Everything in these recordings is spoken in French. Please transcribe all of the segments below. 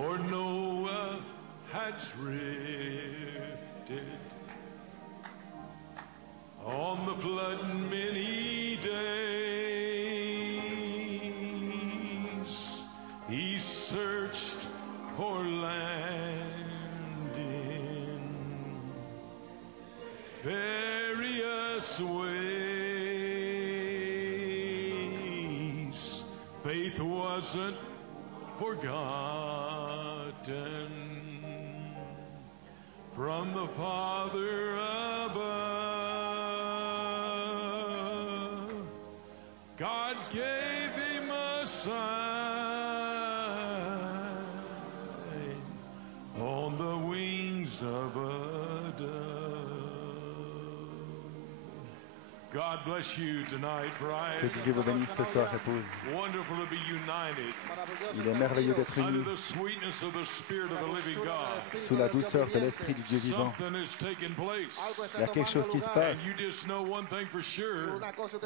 For Noah had drifted on the flood many days. He searched for land in various ways. Faith wasn't forgotten from the Father above. God gave him a sign on the wings of a dove. God bless you tonight, bride. Que Dieu vous bénisse ce soir, épouse. Wonderful to be united Il est merveilleux d'être unis under the sweetness of the Spirit of the living God. sous la douceur de l'Esprit du Dieu vivant. Something has taken place. Il y a quelque chose qui se passe And you just know one thing for sure.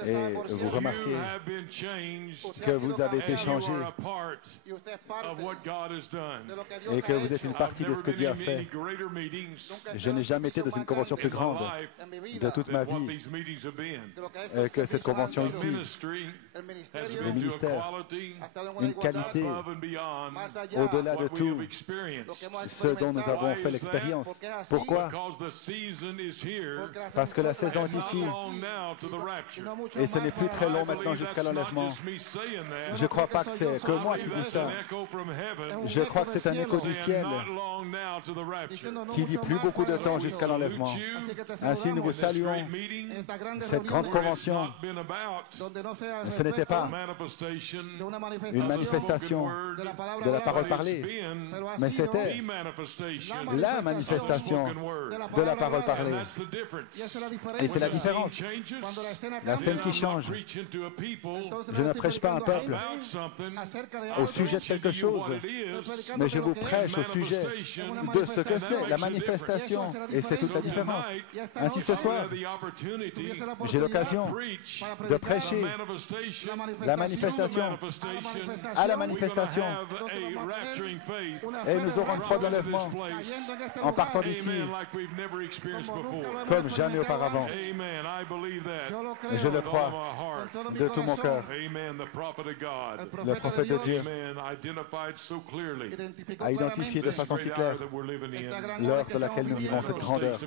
et vous remarquez You have been changed que vous avez été and you changé are a part of what God has done. et que vous êtes une partie I've de ce que never Dieu a been in any fait. greater meetings Je n'ai jamais été dans une convention plus in my grande life de toute ma than what vie these meetings have been. que cette convention The ici. ministry has Le been to a ministère, quality une qualité above and beyond au-delà de what we tout have experienced. ce dont nous avons fait l'expérience. Pourquoi? Because the season is here. Parce que la saison est Not ici long now to the rapture. et ce n'est plus très long I maintenant believe jusqu'à that's not l'enlèvement. just me saying that. Je ne crois pas que c'est que moi qui dis That's ça. an echo from heaven Je crois que c'est un écho du saying ciel not long now to the rapture. qui dit plus beaucoup de temps jusqu'à l'enlèvement. Ainsi, nous vous This saluons. great meeting, Cette grande where it's convention, not been about ce n'était pas manifestation une manifestation de la parole parlée, mais c'était la manifestation de la parole parlée. Et c'est la différence. La scène qui change. Je ne prêche pas un peuple au sujet de quelque chose, mais je vous prêche au sujet de ce que c'est, la manifestation. Et c'est toute la différence. Ainsi ce soir, j'ai l'occasion de prêcher la manifestation à la manifestation. Et nous aurons une foi de l'enlèvement en partant d'ici comme jamais auparavant. Et je le crois de tout mon cœur. Le prophète de Dieu a identifié de façon si claire l'heure dans laquelle nous vivons, cette grandeur,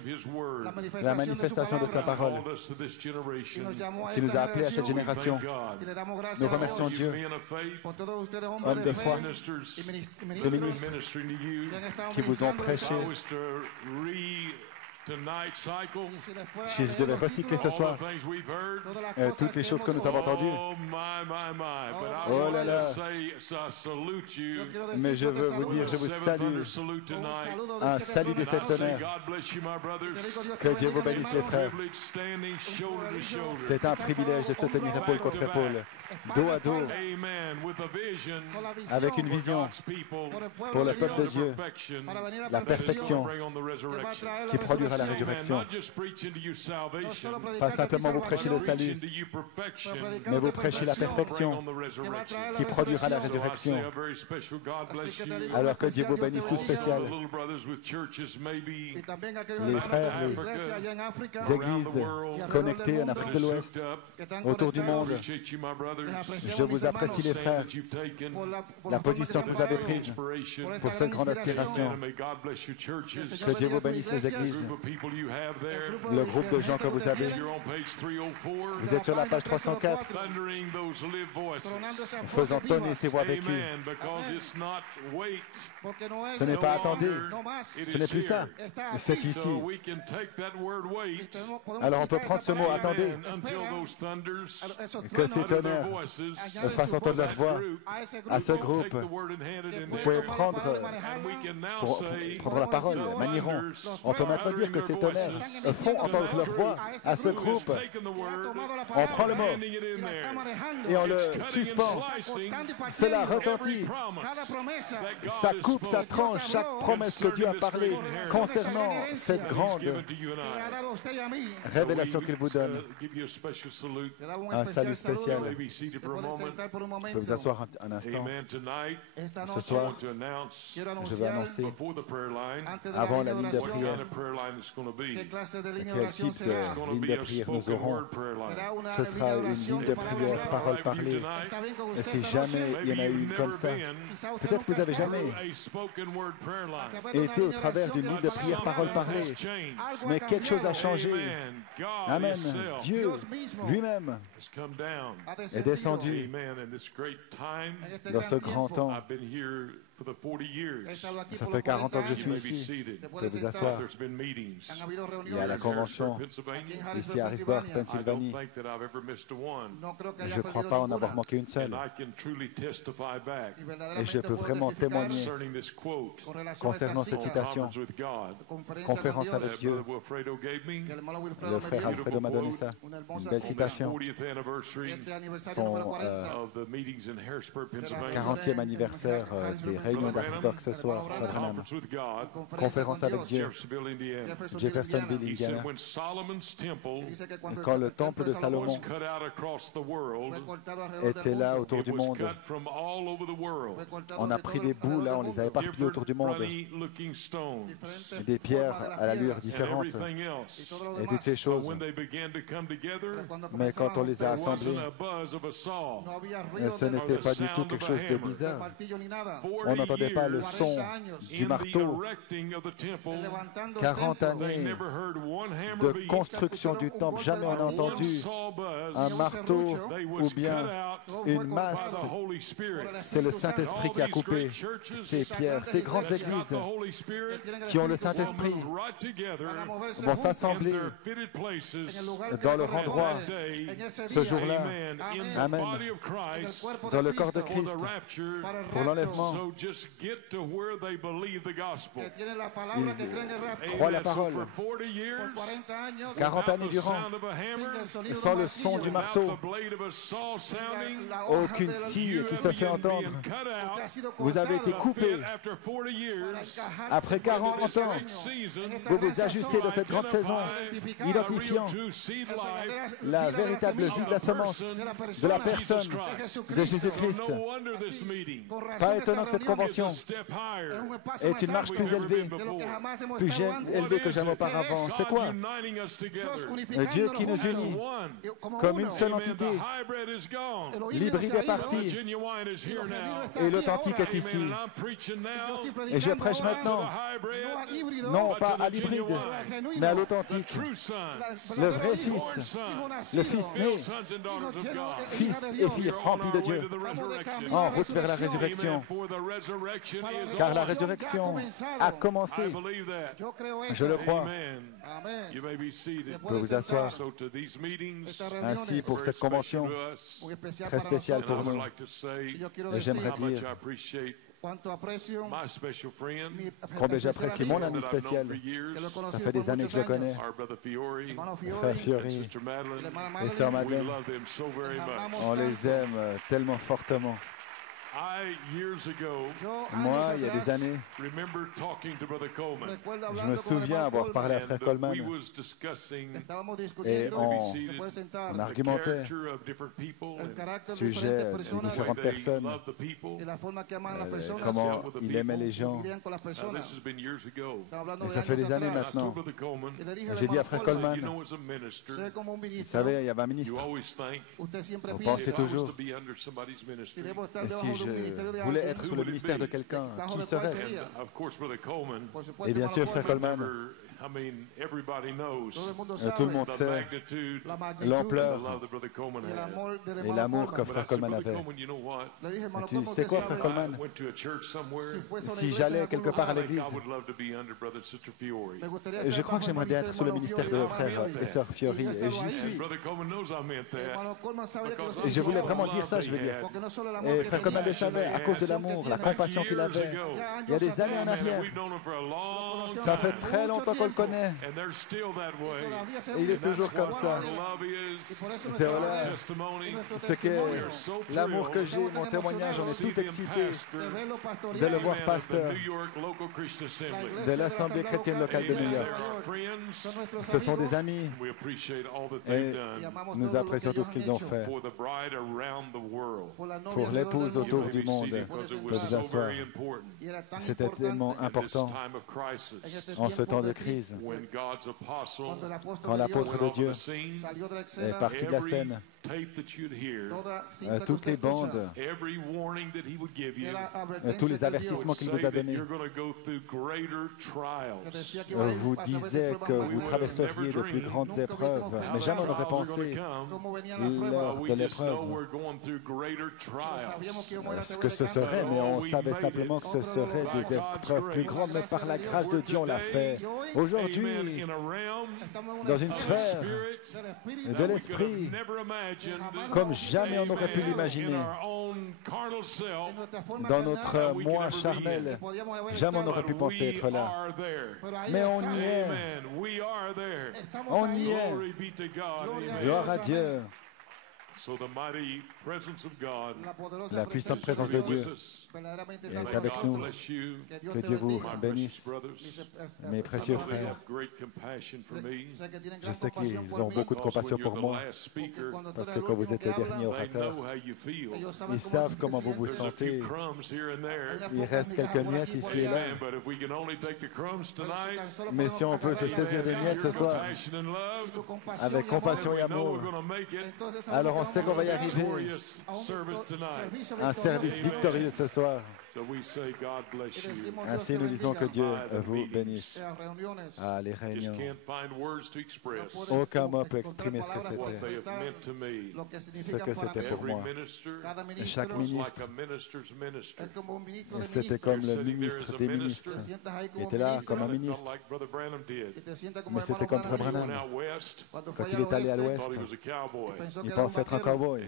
la manifestation de sa parole qui nous a appelés à cette génération. Nous remercions Dieu, hommes de foi, ces ministres qui vous ont prêché. Si je devais recycler ce soir toutes les choses que nous avons entendues, oh là là, mais je veux vous dire, je vous salue, un salut de cette tonnerre. Que Dieu vous bénisse les frères. C'est un privilège de se tenir épaule contre épaule, dos à dos, avec une vision pour le peuple de Dieu, la perfection qui produira la résurrection. Pas simplement vous prêchez le salut, mais vous prêchez la perfection qui produira la résurrection. Alors que Dieu vous bénisse tout spécial. Les frères, les églises connectées en Afrique de l'Ouest, autour du monde, je vous apprécie les frères, la position que vous avez prise pour cette grande aspiration. Que Dieu vous bénisse les églises. Le groupe de gens que vous avez. Vous êtes sur la page 304, faisant tonner ces voix vécues. Ce n'est pas attendez, ce n'est plus ça, c'est ici. Alors on peut prendre ce mot attendez, que ces tonnerres fassent entendre leur voix à ce groupe. Vous pouvez prendre la parole, manieront. On peut maintenant dire que que ces tonnerres font entendre leur voix à ce groupe. On prend le mot et on le suspend. Cela retentit. Ça coupe, ça tranche chaque promesse que Dieu a parlé concernant cette grande révélation qu'il vous donne. Un salut spécial. Vous pouvez vous asseoir un instant. Ce soir, je veux annoncer, avant la ligne de prière, quel type de ligne de prière nous aurons. Ce sera une ligne de prière, parole parlée. Et si jamais il y en a eu une comme ça, peut-être que vous n'avez jamais été au travers d'une ligne de prière, parole parlée, mais quelque chose a changé. Amen. Dieu lui-même est descendu dans ce grand temps. Ça fait 40 ans que je suis ici. Vous pouvez vous asseoir. Il y a la convention ici à Harrisburg, Pennsylvanie. Je ne crois pas en avoir manqué une seule. Et je peux vraiment témoigner concernant cette citation. Conférence avec Dieu. Le frère Alfredo m'a donné ça. Une belle citation. Son 40e anniversaire des réunion d'Harrisburg ce soir, conférence avec Dieu, Jeffersonville, Indiana. Quand le temple de Salomon était là autour du monde, on a pris des bouts là, on les a éparpillés autour du monde, des pierres à l'allure différente et toutes ces choses. Mais quand on les a assemblées, ce n'était pas du tout quelque chose de bizarre. On n'entendait pas le son du marteau. 40 années de construction du temple, jamais on n'a entendu un marteau ou bien une masse. C'est le Saint-Esprit qui a coupé ces pierres. Ces grandes églises qui ont le Saint-Esprit vont s'assembler dans leur endroit ce jour-là. Amen. Dans le corps de Christ pour l'enlèvement. Ils croient la parole. 40 années durant, sans le son du marteau, aucune scie qui se fait entendre. Vous avez été coupé. Après 40 ans, vous vous ajustez dans cette grande saison, identifiant la véritable vie de la semence de la personne de Jésus-Christ. Pas étonnant que cette convention est une marche plus élevée, élevée que jamais auparavant. C'est quoi? Le Dieu qui nous unit comme une seule entité. L'hybride est parti et l'authentique est ici. Et je prêche maintenant, non pas à l'hybride, mais à l'authentique. Le vrai Fils, le Fils né, Fils et Fille remplis de Dieu, en route vers la résurrection. Car la résurrection a commencé. Je le crois. Vous pouvez vous asseoir. Ainsi, pour cette convention très spéciale pour nous, j'aimerais dire combien j'apprécie mon ami spécial. Ça fait des années que je le connais. Frère Fiori et Sœur Madeleine, on les aime tellement fortement. Moi, il y a des années, je me souviens avoir parlé à Frère Coleman et on argumentait au sujet des différentes personnes, comment il aimait les gens. Et ça fait des années maintenant. J'ai dit à Frère Coleman, vous savez, il y avait un ministre. On pensait toujours, et si je voulais être sous le ministère de quelqu'un, qui serait-ce? Et bien sûr, Frère Coleman, tout le monde sait l'ampleur et l'amour que Frère Coleman avait. Et tu sais quoi, Frère Coleman? Si j'allais quelque part à l'église, je crois que j'aimerais bien être sous le ministère de Frère et Sœur Fiori, et j'y suis. Et je voulais vraiment dire ça, je veux dire. Et Frère Coleman le savait, à cause de l'amour, la compassion qu'il avait. Il y a des années en arrière, ça fait très longtemps qu'on le connaît. Et il est toujours comme ça. C'est voilà ce qu'est l'amour que j'ai, mon témoignage. On est tout excité de le voir pasteur de l'Assemblée chrétienne locale de New York. Ce sont des amis et nous apprécions tout ce qu'ils ont fait pour l'épouse autour du monde de vous asseoir. C'était tellement important en ce temps de crise. Quand l'apôtre de Dieu est parti de la scène, toutes les bandes, tous les avertissements qu'il vous a donnés, vous disaient que vous traverseriez de plus grandes épreuves, mais jamais on n'aurait pensé lors de l'épreuve ce que ce serait, mais on savait simplement que ce serait des épreuves plus grandes, mais par la grâce de Dieu on l'a fait. Aujourd'hui, dans une sphère de l'esprit, comme jamais on n'aurait pu l'imaginer, dans notre moi charnel, jamais on n'aurait pu penser être là. Mais on y est. On y est. Gloire à Dieu. La puissante présence de Dieu est avec nous. Que Dieu vous bénisse, mes précieux frères. Je sais qu'ils ont beaucoup de compassion pour moi, parce que quand vous êtes les derniers orateurs, ils savent comment vous vous sentez. Il reste quelques miettes ici et là. Mais si on peut se saisir des miettes ce soir, avec compassion et amour, alors on sait qu'on va y arriver. Un service victorieux ce soir. Ainsi, nous disons que Dieu vous bénisse. Ah, les réunions. Aucun mot peut exprimer ce que c'était pour moi. Chaque ministre, c'était comme le ministre des ministres. Il était là comme un ministre. Mais c'était comme Frère Branham. Quand il est allé à l'Ouest, il pensait être un cowboy.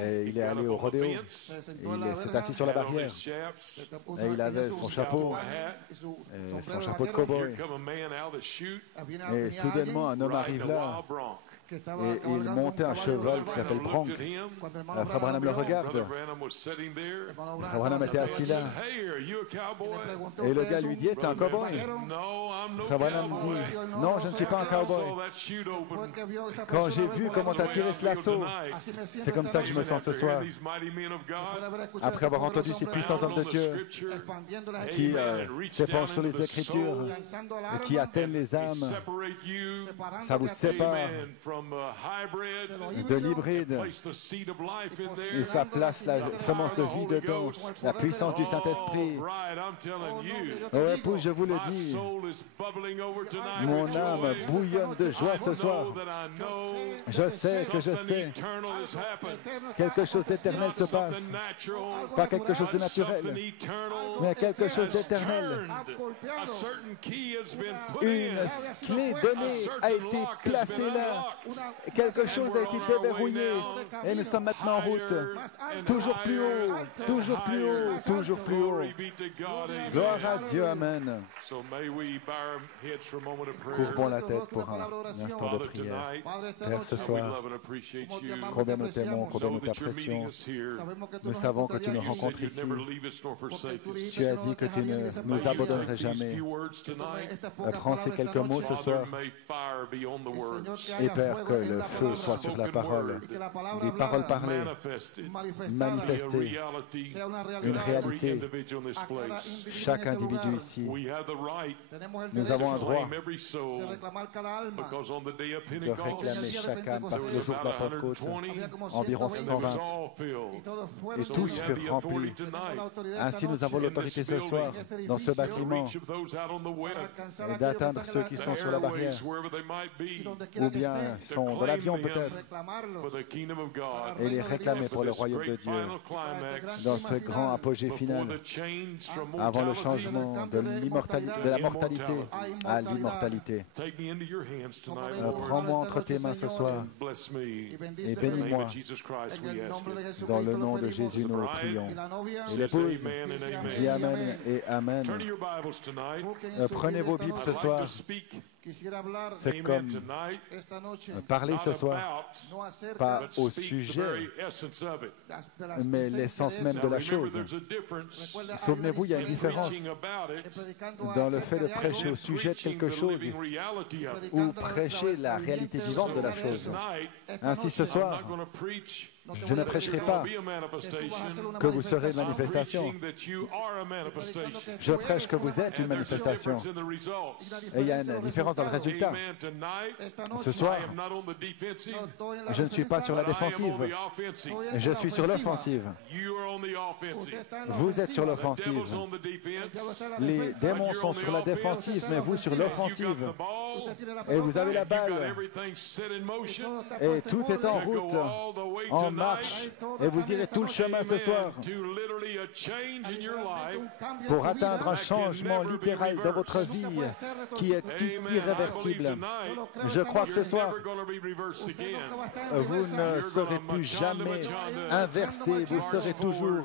Et il est allé au rodéo. Il s'est assis sur la barrière. Et il avait son chapeau de cow-boy. Et soudainement, un homme arrive là. Et il montait un cheval qui s'appelle Bronc. Frère Branham le regarde. Frère Branham était assis là. Et le gars lui dit, t'es un cowboy? Frère Branham dit, non, je ne suis pas un cowboy. Quand j'ai vu comment tu as tiré ce lasso, c'est comme ça que je me sens ce soir. Après avoir entendu ces puissants hommes de Dieu qui s'épanchent sur les Écritures et qui atteignent les âmes, ça vous sépare de l'hybride et ça place la semence de vie dedans, la puissance du Saint-Esprit. Oh épouse, je vous le dis, mon âme bouillonne de joie ce soir. Je sais quelque chose d'éternel se passe, pas quelque chose de naturel, mais quelque chose d'éternel. Une clé donnée a été placée là. Quelque chose a été déverrouillé et nous sommes maintenant en route. Toujours plus haut, toujours plus haut, toujours plus haut. Gloire à Dieu, amen. Courbons la tête pour un instant de prière. Père, ce soir, combien nous t'aimons, combien nous t'apprécions. Nous savons que tu nous rencontres ici. Tu as dit que tu ne nous abandonnerais jamais. Prends ces quelques mots ce soir. Et Père, que le feu soit sur la parole, les paroles parlées, manifestées, une réalité. Chaque individu ici, nous avons un droit de réclamer chaque âme, parce que le jour de la Pentecôte, environ 120, et tous furent remplis. Ainsi, nous avons l'autorité ce soir, dans ce bâtiment, et d'atteindre ceux qui sont sur la barrière, ou bien sont dans l'avion peut-être, et les réclamer pour le royaume de Dieu, dans ce grand apogée final, avant le changement de la mortalité à l'immortalité. Prends-moi entre tes mains ce soir et bénis-moi. Dans le nom de Jésus, nous le prions. Et l'épouse dit Amen et Amen. Prenez vos Bibles ce soir. C'est comme parler ce soir, pas au sujet, mais l'essence même de la chose. Souvenez-vous, il y a une différence dans le fait de prêcher au sujet de quelque chose ou prêcher la réalité vivante de la chose. Ainsi, ce soir, je ne prêcherai pas que vous serez une manifestation. Je prêche que vous êtes une manifestation. Et il y a une différence dans le résultat. Ce soir, je ne suis pas sur la défensive. Je suis sur l'offensive. Vous êtes sur l'offensive. Les démons sont sur la défensive, mais vous sur l'offensive. Et vous avez la balle. Et tout est en route, en marche. Et vous irez tout le chemin ce soir pour atteindre un changement littéral dans votre vie qui est irréversible. Je crois que ce soir, vous ne serez plus jamais inversé. Vous serez toujours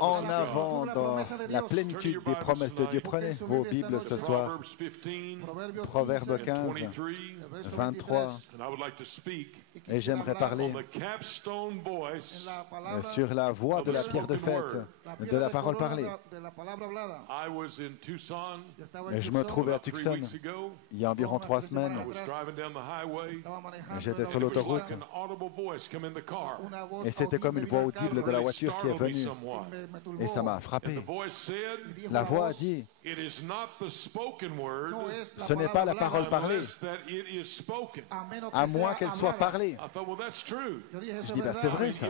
en avant dans la plénitude des promesses de Dieu. Prenez vos Bibles ce soir. Proverbe 15, 23. Et j'aimerais parler sur la voix de la pierre de fête, de la parole parlée. Et je me trouvais à Tucson il y a environ 3 semaines. J'étais sur l'autoroute et c'était comme une voix audible de la voiture qui est venue. Et ça m'a frappé. La voix a dit, ce n'est pas la parole parlée, à moins qu'elle soit parlée. Je dis, c'est vrai ça.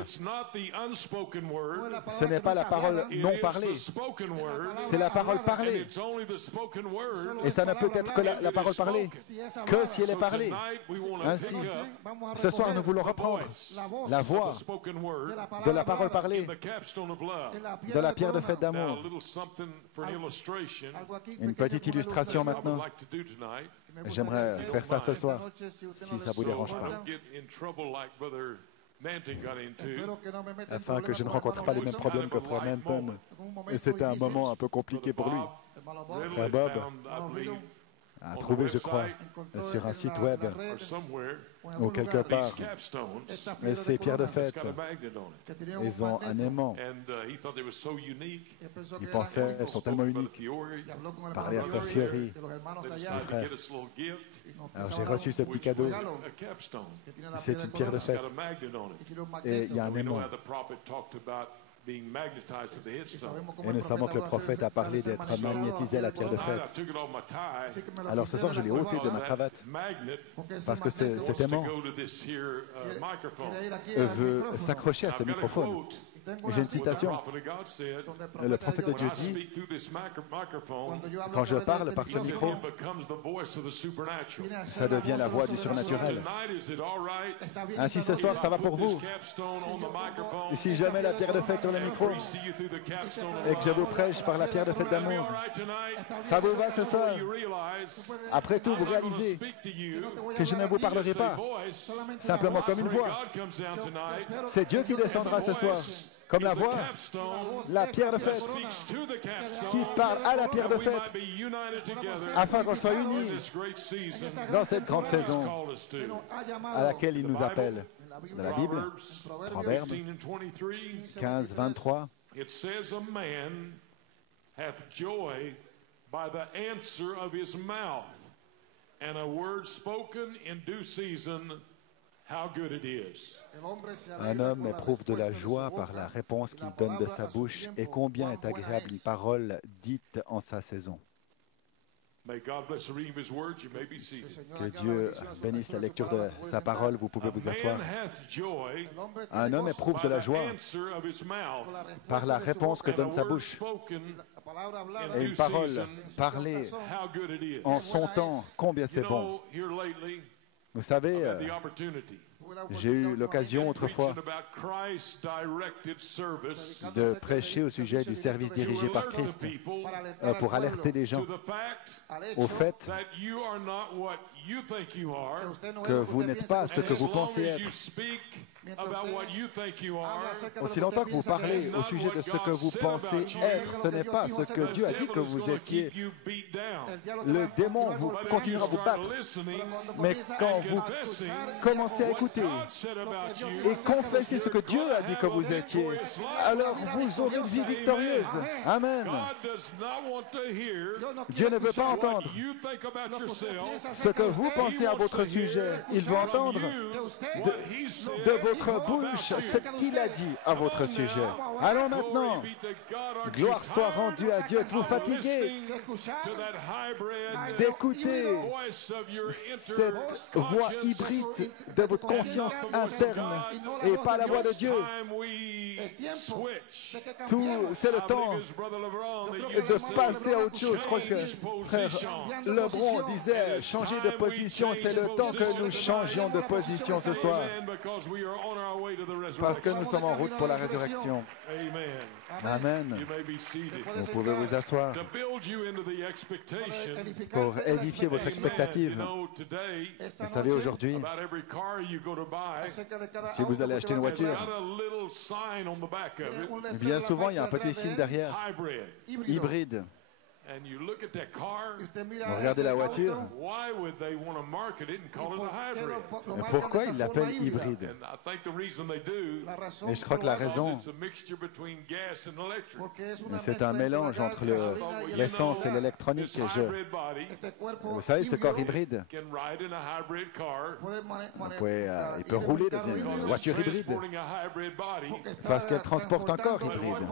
Ce n'est pas la parole non parlée, c'est la parole parlée. Et ça ne peut être que la parole parlée, que si elle est parlée. Ainsi, ce soir, nous voulons reprendre la voix de la parole parlée, de la pierre de fête d'amour. Une petite illustration maintenant. J'aimerais faire ça ce soir, si ça ne vous dérange pas, afin que je ne rencontre pas les mêmes problèmes que Frère Manton. Et c'était un moment un peu compliqué pour lui. Frère Bob a trouvé, je crois, sur un site web ou quelque part, et ces pierres de fête, elles ont un aimant. Il pensait qu'elles sont tellement uniques. Parler à Frère Fiori, mon frère. Alors j'ai reçu ce petit cadeau. C'est une pierre de fête. Et il y a un aimant. Et nous savons que le prophète a parlé d'être magnétisé à la pierre de fête. Alors ce soir, je l'ai ôté de ma cravate parce que cet aimant veut s'accrocher à ce microphone. J'ai une citation. Le prophète de Dieu dit, quand je parle par ce micro, ça devient la voix du surnaturel. Ainsi ce soir, ça va pour vous. Et si je mets la pierre de fête sur le micro et que je vous prêche par la pierre de fête d'amour, ça vous va ce soir? Après tout, vous réalisez que je ne vous parlerai pas simplement comme une voix. C'est Dieu qui descendra ce soir. Comme la voix, la pierre de fête, qui parle à la pierre de fête, afin qu'on soit unis dans cette grande saison à laquelle il nous appelle. Dans la Bible, Proverbe 15, 23. It says a man hath joy by the answer of his mouth, and a word spoken in due season, how good it is. Un homme éprouve de la joie par la réponse qu'il donne de sa bouche, et combien est agréable une parole dite en sa saison. Que Dieu bénisse la lecture de sa parole. Vous pouvez vous asseoir. Un homme éprouve de la joie par la réponse que donne sa bouche. Et une parole parlée en son temps, combien c'est bon. Vous savez, j'ai eu l'occasion autrefois de prêcher au sujet du service dirigé par Christ pour alerter les gens au fait que vous n'êtes pas ce que vous pensez être. Aussi longtemps que vous parlez au sujet de ce que vous pensez être, ce n'est pas ce que Dieu a dit que vous étiez. Le démon continuera à vous battre. Mais quand vous commencez à écouter et confesser ce que Dieu a dit que vous étiez, alors vous aurez une vie victorieuse. Amen. Dieu ne veut pas entendre ce que vous pensez à votre sujet. Il veut entendre de votre bouche ce qu'il a dit à votre sujet. Allons maintenant. Gloire soit rendue à Dieu. Êtes-vous fatigué d'écouter cette voix hybride de votre conscience interne et pas la voix de Dieu? C'est le temps de passer à autre chose. Je crois que frère Lebron disait changer de position. C'est le temps que nous changions de position ce soir. Parce que nous sommes en route pour la résurrection. Amen. Vous pouvez vous asseoir pour édifier votre expectative. Vous savez, aujourd'hui, si vous allez acheter une voiture, bien souvent, il y a un petit signe derrière, hybride. Regardez la voiture. Mais pourquoi ils l'appellent hybride? Et je crois que la raison, c'est un mélange entre l'essence et l'électronique. Vous savez, ce corps hybride, il peut rouler dans une voiture hybride parce qu'elle transporte un corps hybride.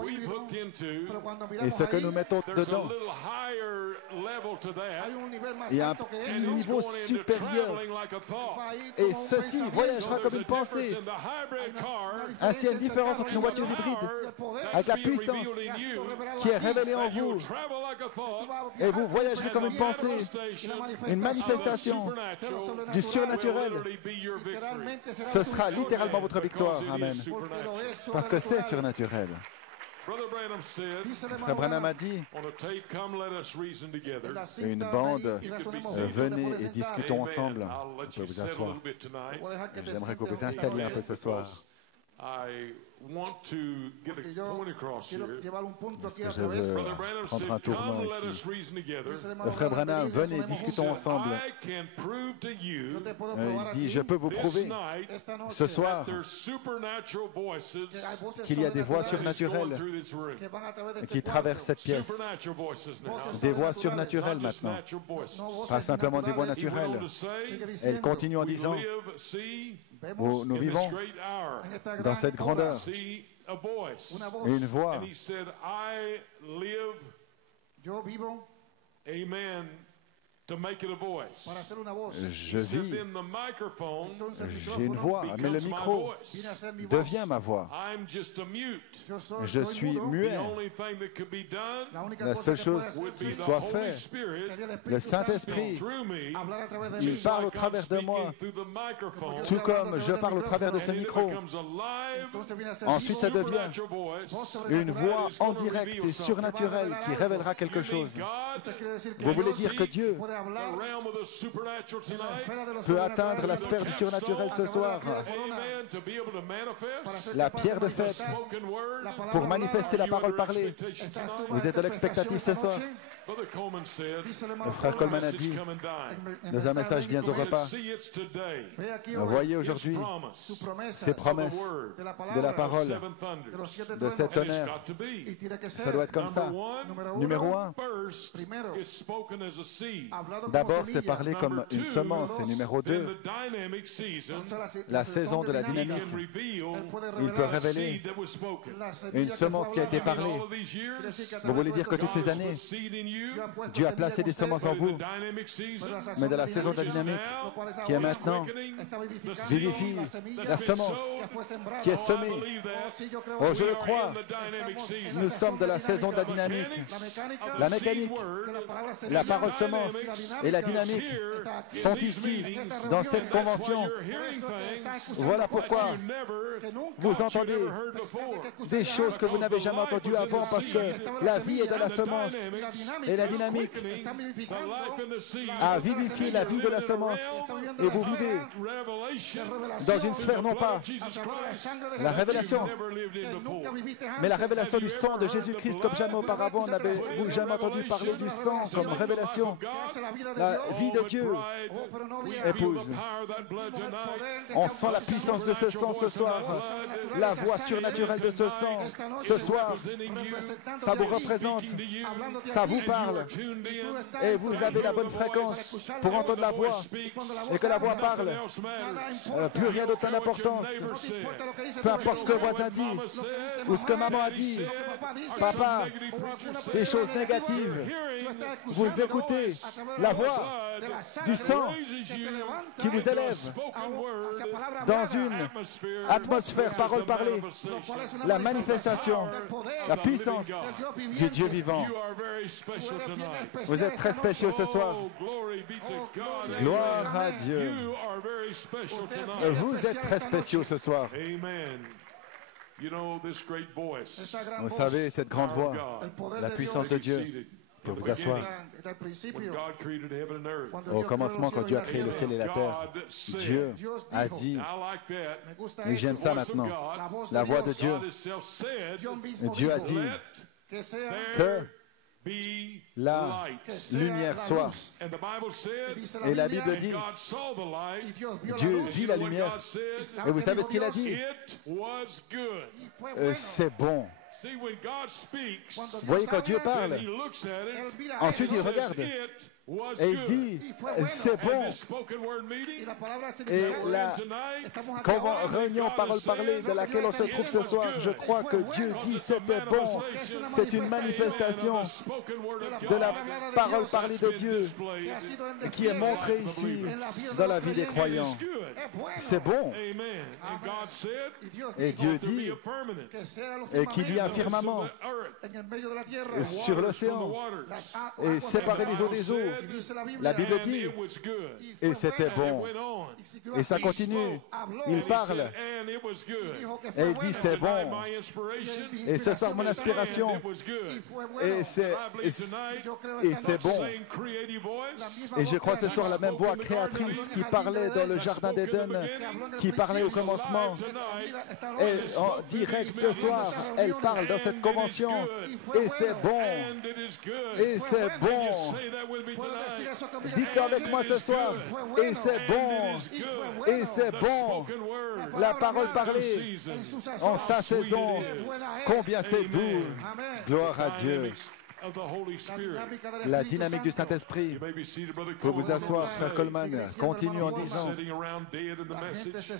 Et ce que nous mettons dedans, il y a un petit niveau supérieur. Et ceci voyagera comme une pensée. Ainsi, il y a une différence entre une voiture hybride avec la puissance qui est révélée en vous. Et vous voyagerez comme une pensée, une manifestation du surnaturel. Ce sera littéralement votre victoire. Amen. Parce que c'est surnaturel. Frère Branham a dit, une bande, venez et discutons ensemble. Vous pouvez vous asseoir. J'aimerais que vous vous installiez un peu ce soir. Parce que je veux prendre un tournant ici. Le frère Branham, venez, discutons ensemble. Il dit, je peux vous prouver ce soir qu'il y a des voix surnaturelles qui traversent cette pièce. Des voix surnaturelles maintenant. Pas simplement des voix naturelles. Elle continue en disant, nous vivons dans cette grande heure. Une voix. Amen. Je vis, j'ai une voix, mais le micro devient ma voix. Je suis muet. La seule chose qui soit faite, le Saint-Esprit, il parle au travers de moi, tout comme je parle au travers de ce micro. Ensuite, ça devient une voix en direct et surnaturelle qui révélera quelque chose. Vous voulez dire que Dieu peut atteindre la sphère du surnaturel ce soir. La pierre de fête pour manifester la parole parlée. Vous êtes à l'expectative ce soir? Le frère Coleman a dit, dans un message, viens au repas. Vous voyez aujourd'hui ces promesses de la parole, de cet honneur. Ça doit être comme ça. Numéro 1, d'abord c'est parlé comme une semence. Et numéro 2, la saison de la dynamique. Il peut révéler une semence qui a été parlée. Vous voulez dire que toutes ces années, Dieu a placé des semences en vous, mais dans la saison de la dynamique, qui est maintenant, vivifie la semence qui est semée. Oh, je le crois. Nous sommes dans la saison de la dynamique. La mécanique, la parole semence et la dynamique sont ici, dans cette convention. Voilà pourquoi vous entendez des choses que vous n'avez jamais entendues avant, parce que la vie est dans la semence et la dynamique a vivifié la vie de la semence, et vous vivez dans une sphère non pas la révélation, mais la révélation du sang de Jésus-Christ comme jamais auparavant. N'avez-vous jamais entendu parler du sang comme révélation? La vie de Dieu, épouse. On sent la puissance de ce sang ce soir, la voix surnaturelle de ce sang ce soir. Ça vous représente, ça vous parle, et vous avez la bonne fréquence pour entendre la voix, et que la voix parle. Plus rien d'autre d'importance. Peu importe ce que le voisin dit, ou ce que maman a dit, papa, des choses négatives. Vous écoutez la voix du sang qui vous élève dans une atmosphère, parole parlée, la manifestation, la puissance du Dieu vivant. Vous êtes très spéciaux ce soir. Gloire à Dieu. Vous êtes très spéciaux ce soir. Vous savez, cette grande voix, la puissance de Dieu. Vous pouvez vous asseoir. Au commencement, quand Dieu a créé le ciel et la terre, Dieu a dit, et j'aime ça maintenant, la voix de Dieu. Dieu a dit que la lumière soit. Et la Bible dit, Dieu vit la lumière. Et vous savez ce qu'il a dit? C'est bon. Vous voyez, quand Dieu parle, ensuite il regarde et il dit, c'est bon. Et la réunion parole parlée de laquelle on se trouve ce soir, je crois que Dieu dit, c'était bon. C'est une manifestation de la parole parlée de Dieu qui est montrée ici dans la vie des croyants. C'est bon. Et Dieu dit qu'il y a un firmament sur l'océan et séparer les eaux des eaux. La Bible dit, et c'était bon. Et ça continue. Il parle et il dit, c'est bon. Et ce soir, mon inspiration, et c'est bon. Et je crois ce soir la même voix créatrice qui parlait dans le jardin d'Éden, qui parlait au commencement, et en direct ce soir, elle parle dans cette convention, et c'est bon. Et c'est bon. Dites-le avec moi ce soir. Et c'est bon. Et c'est bon. La parole parlée en sa saison. Combien c'est doux. Gloire à Dieu. La dynamique du Saint-Esprit. Pour vous asseoir, frère Coleman, continue en disant,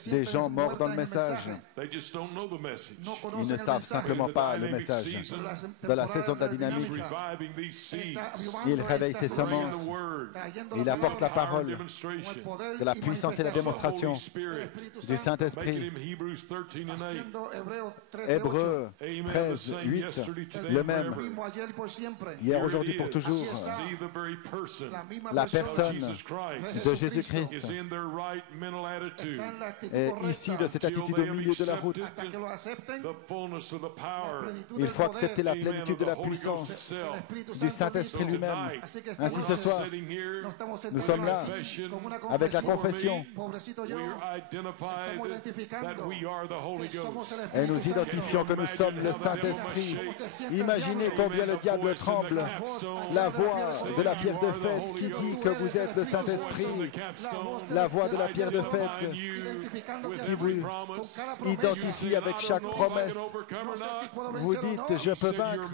des gens morts dans le message, ils ne savent simplement pas le message. Dans la saison de la dynamique, il réveille ses semences, il apporte la parole de la puissance et la démonstration du Saint-Esprit. Hébreux 13, 8, le même. Hier, aujourd'hui, pour toujours, la personne de Jésus-Christ est ici, de cette attitude au milieu de la route. Il faut accepter la plénitude de la puissance du Saint-Esprit lui-même. Ainsi, ce soir, nous sommes là avec la confession et nous identifions que nous sommes le Saint-Esprit. Imaginez combien le diable tremble. La voix de la pierre de fête qui dit que vous êtes le Saint-Esprit. La voix de la pierre de fête qui vous identifie avec chaque promesse. Vous dites, je peux vaincre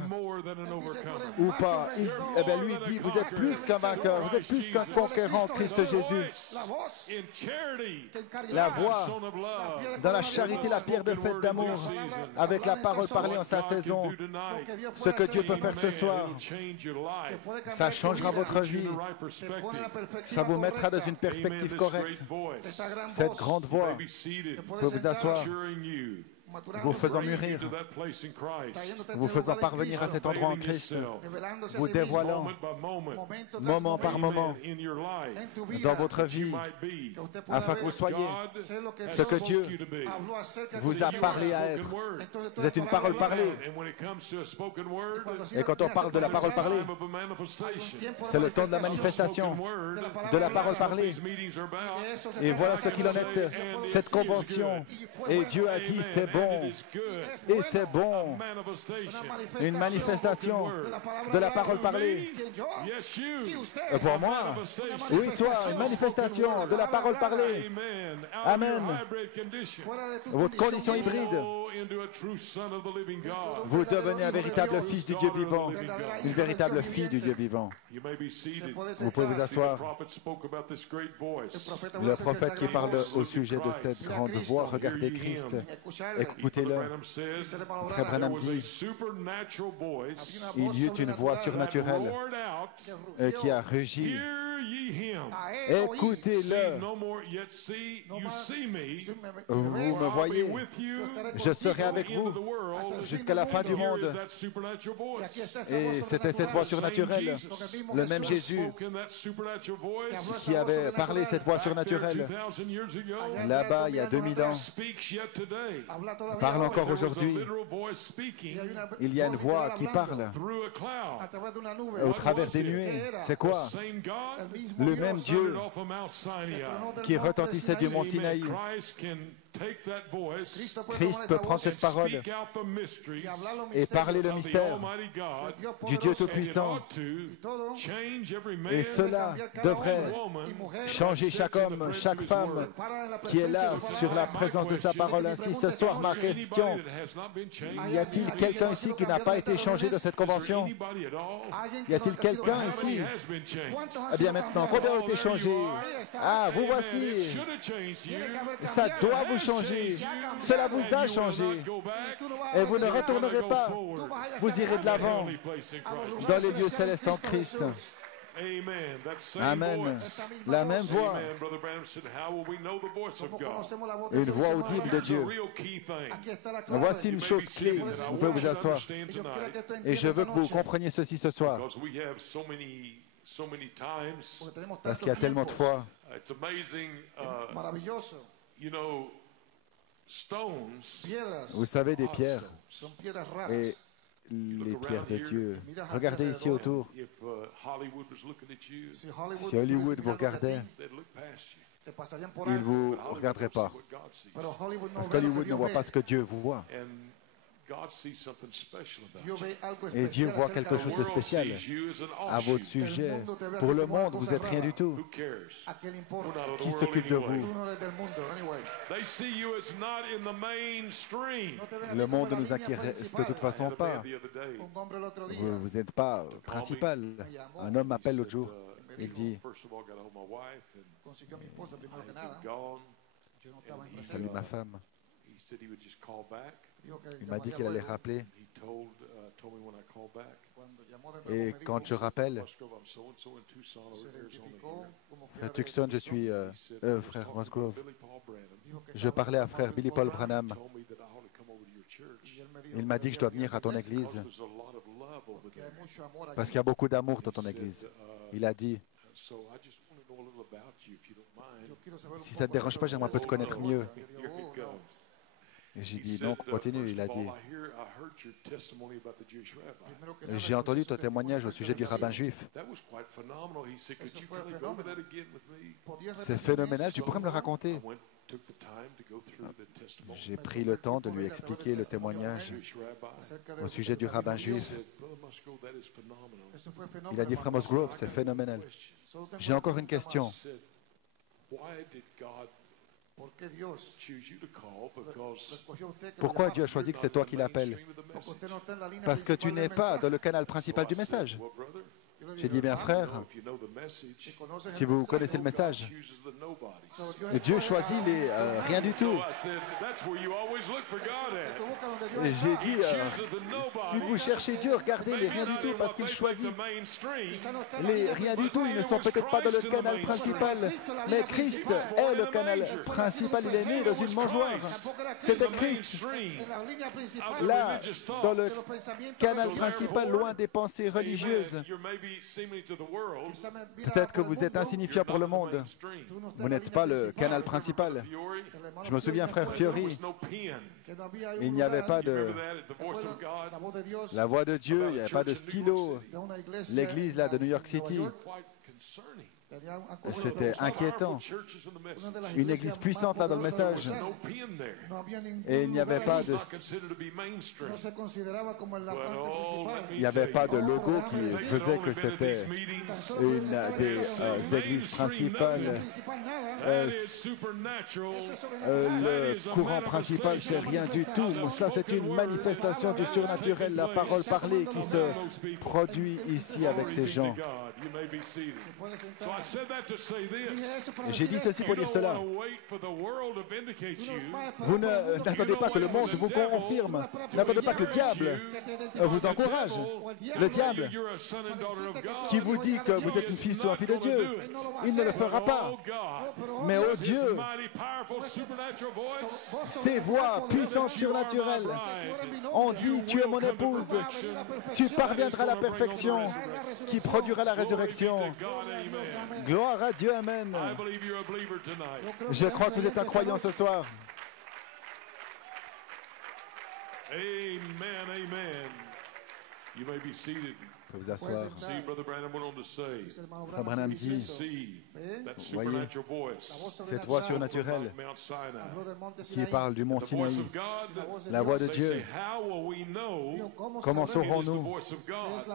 ou pas. Eh bien, lui dit, vous êtes plus qu'un vainqueur, vous êtes plus qu'un conquérant en Christ Jésus. La voix dans la charité, la pierre de fête d'amour, avec la parole parlée en sa saison. Ce que Dieu peut faire ce soir, ça changera votre vie. Ça vous mettra dans une perspective correcte. Cette grande voix peut vous asseoir, vous faisant mûrir, vous faisant parvenir à cet endroit en Christ, vous dévoilant moment par moment dans votre vie, afin que vous soyez ce que Dieu vous a parlé à être. Vous êtes une parole parlée. Et quand on parle de la parole parlée, c'est le temps de la manifestation de la parole parlée. Et voilà ce qu'il en est, cette convention. Et Dieu a dit, c'est bon. Et c'est bon. Une manifestation de la parole parlée. Pour moi, oui, toi, une manifestation de la parole parlée. Amen. Votre condition hybride. Vous devenez un véritable fils du Dieu vivant, une véritable fille du Dieu vivant. Vous pouvez vous asseoir. Le prophète qui parle au sujet de cette grande voix, regardez Christ, écoutez-le. Frère Branham dit, il y eut une voix surnaturelle qui a rugi. Écoutez-le. Vous me voyez, je serai avec vous jusqu'à la fin du monde. Et c'était cette voix surnaturelle, le même Jésus qui avait parlé cette voix surnaturelle là-bas il y a 2000 ans, parle encore aujourd'hui. Il y a une voix qui parle au travers des nuées. C'est quoi? Le même Dieu qui retentissait du mont Sinaï. Christ peut prendre cette parole et parler le mystère du Dieu Tout-Puissant. Et cela devrait changer chaque homme, chaque femme qui est là sur la présence de sa parole. Ainsi, ce soir, ma question, y a-t-il quelqu'un ici qui n'a pas été changé de cette convention? Y a-t-il quelqu'un ici? Eh bien maintenant, combien ont été changés? Ah, vous voici. Ça doit vous changer. Cela vous a changé. Et vous ne retournerez pas. Vous irez de l'avant dans les lieux célestes en Christ. Amen. La même voix. Une voix audible de Dieu. Voici une chose clé. Vous pouvez vous asseoir. Et je veux que vous compreniez ceci ce soir. Parce qu'il y a tellement de fois. Vous savez, des pierres et les pierres de Dieu. Regardez ici autour. Si Hollywood vous regardait, il ne vous regarderait pas. Parce qu'Hollywood ne voit pas ce que Dieu voit. Et Dieu voit quelque chose de spécial à votre sujet. Pour le monde, vous n'êtes rien du tout. Qui s'occupe de vous? Le monde ne nous intéresse de toute façon pas. Vous n'êtes pas principal. Un homme m'appelle l'autre jour. Il dit, salut ma femme. Il m'a dit qu'il allait rappeler. Et quand je rappelle, frère Tucson, je suis frère Musgrove. Je parlais à frère Billy Paul Branham. Il m'a dit que je dois venir à ton église parce qu'il y a beaucoup d'amour dans ton église. Il a dit, si ça ne te dérange pas, j'aimerais un peu te connaître mieux. Et j'ai dit, non, continue. Il a dit, j'ai entendu ton témoignage au sujet du rabbin juif. C'est phénoménal, tu pourrais me le raconter? J'ai pris le temps de lui expliquer le témoignage au sujet du rabbin juif. Il a dit, frère Musgrove, c'est phénoménal. J'ai encore une question. Pourquoi Dieu a choisi que c'est toi qui l'appelles? Parce que tu n'es pas dans le canal principal du message. J'ai dit, bien frère, si vous connaissez le message, Dieu choisit les rien du tout. Et j'ai dit, si vous cherchez Dieu, regardez les rien du tout, parce qu'il choisit les rien du tout. Ils ne sont peut-être pas dans le canal principal, mais Christ est le canal principal. Il est né dans une mangeoire. C'était Christ. Là, dans le canal principal, loin des pensées religieuses. Peut-être que vous êtes insignifiant pour le monde. Vous n'êtes pas le canal principal. Je me souviens, frère Fiori, il n'y avait pas de... La voix de Dieu, il n'y avait pas de stylo. L'église là de New York City, c'était inquiétant. Une église puissante là dans le message. Et il n'y avait pas de... Il n'y avait pas de logo qui faisait que c'était une des églises principales. Le courant principal, c'est rien du tout. Ça, c'est une manifestation du surnaturel, la parole parlée qui se produit ici avec ces gens. J'ai dit ceci pour dire cela. Vous n'attendez pas que le monde vous confirme. N'attendez pas que le diable vous encourage. Le diable qui vous dit que vous êtes une fille ou un fils de Dieu, il ne le fera pas. Mais oh Dieu, ces voix puissantes surnaturelles ont dit, tu es mon épouse, tu parviendras à la perfection qui produira la résurrection. Gloire à Dieu, amen. Je crois que vous êtes un croyant ce soir. Amen, amen. You may be seated. Vous asseoir. Frère Branham dit, voyez, cette voix surnaturelle qui parle du mont Sinaï, la voix de Dieu. Comment saurons-nous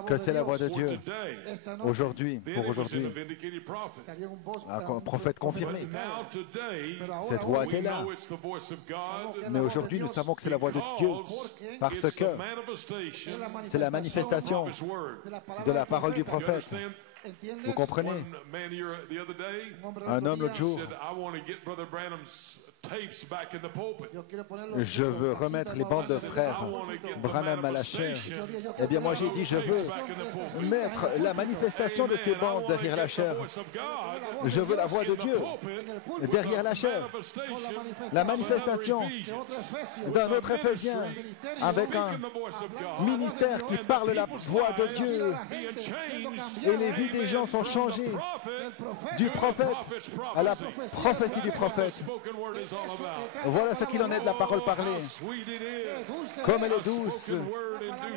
que c'est la voix de Dieu aujourd'hui, pour aujourd'hui? Un prophète confirmé. Cette voix était là. Mais aujourd'hui, nous savons que c'est la voix de Dieu parce que c'est la manifestation de la parole du prophète. Vous comprenez? Un homme l'autre jour, je veux remettre les bandes de frères Branham à la chair. Eh bien, moi j'ai dit, je veux mettre la manifestation de ces bandes derrière la chair. Je veux la voix de Dieu derrière la chair. La manifestation d'un autre Ephésien avec un ministère qui parle la voix de Dieu. Et les vies des gens sont changées du prophète à la prophétie du prophète. Voilà ce qu'il en est de la parole parlée. Comme elle est douce,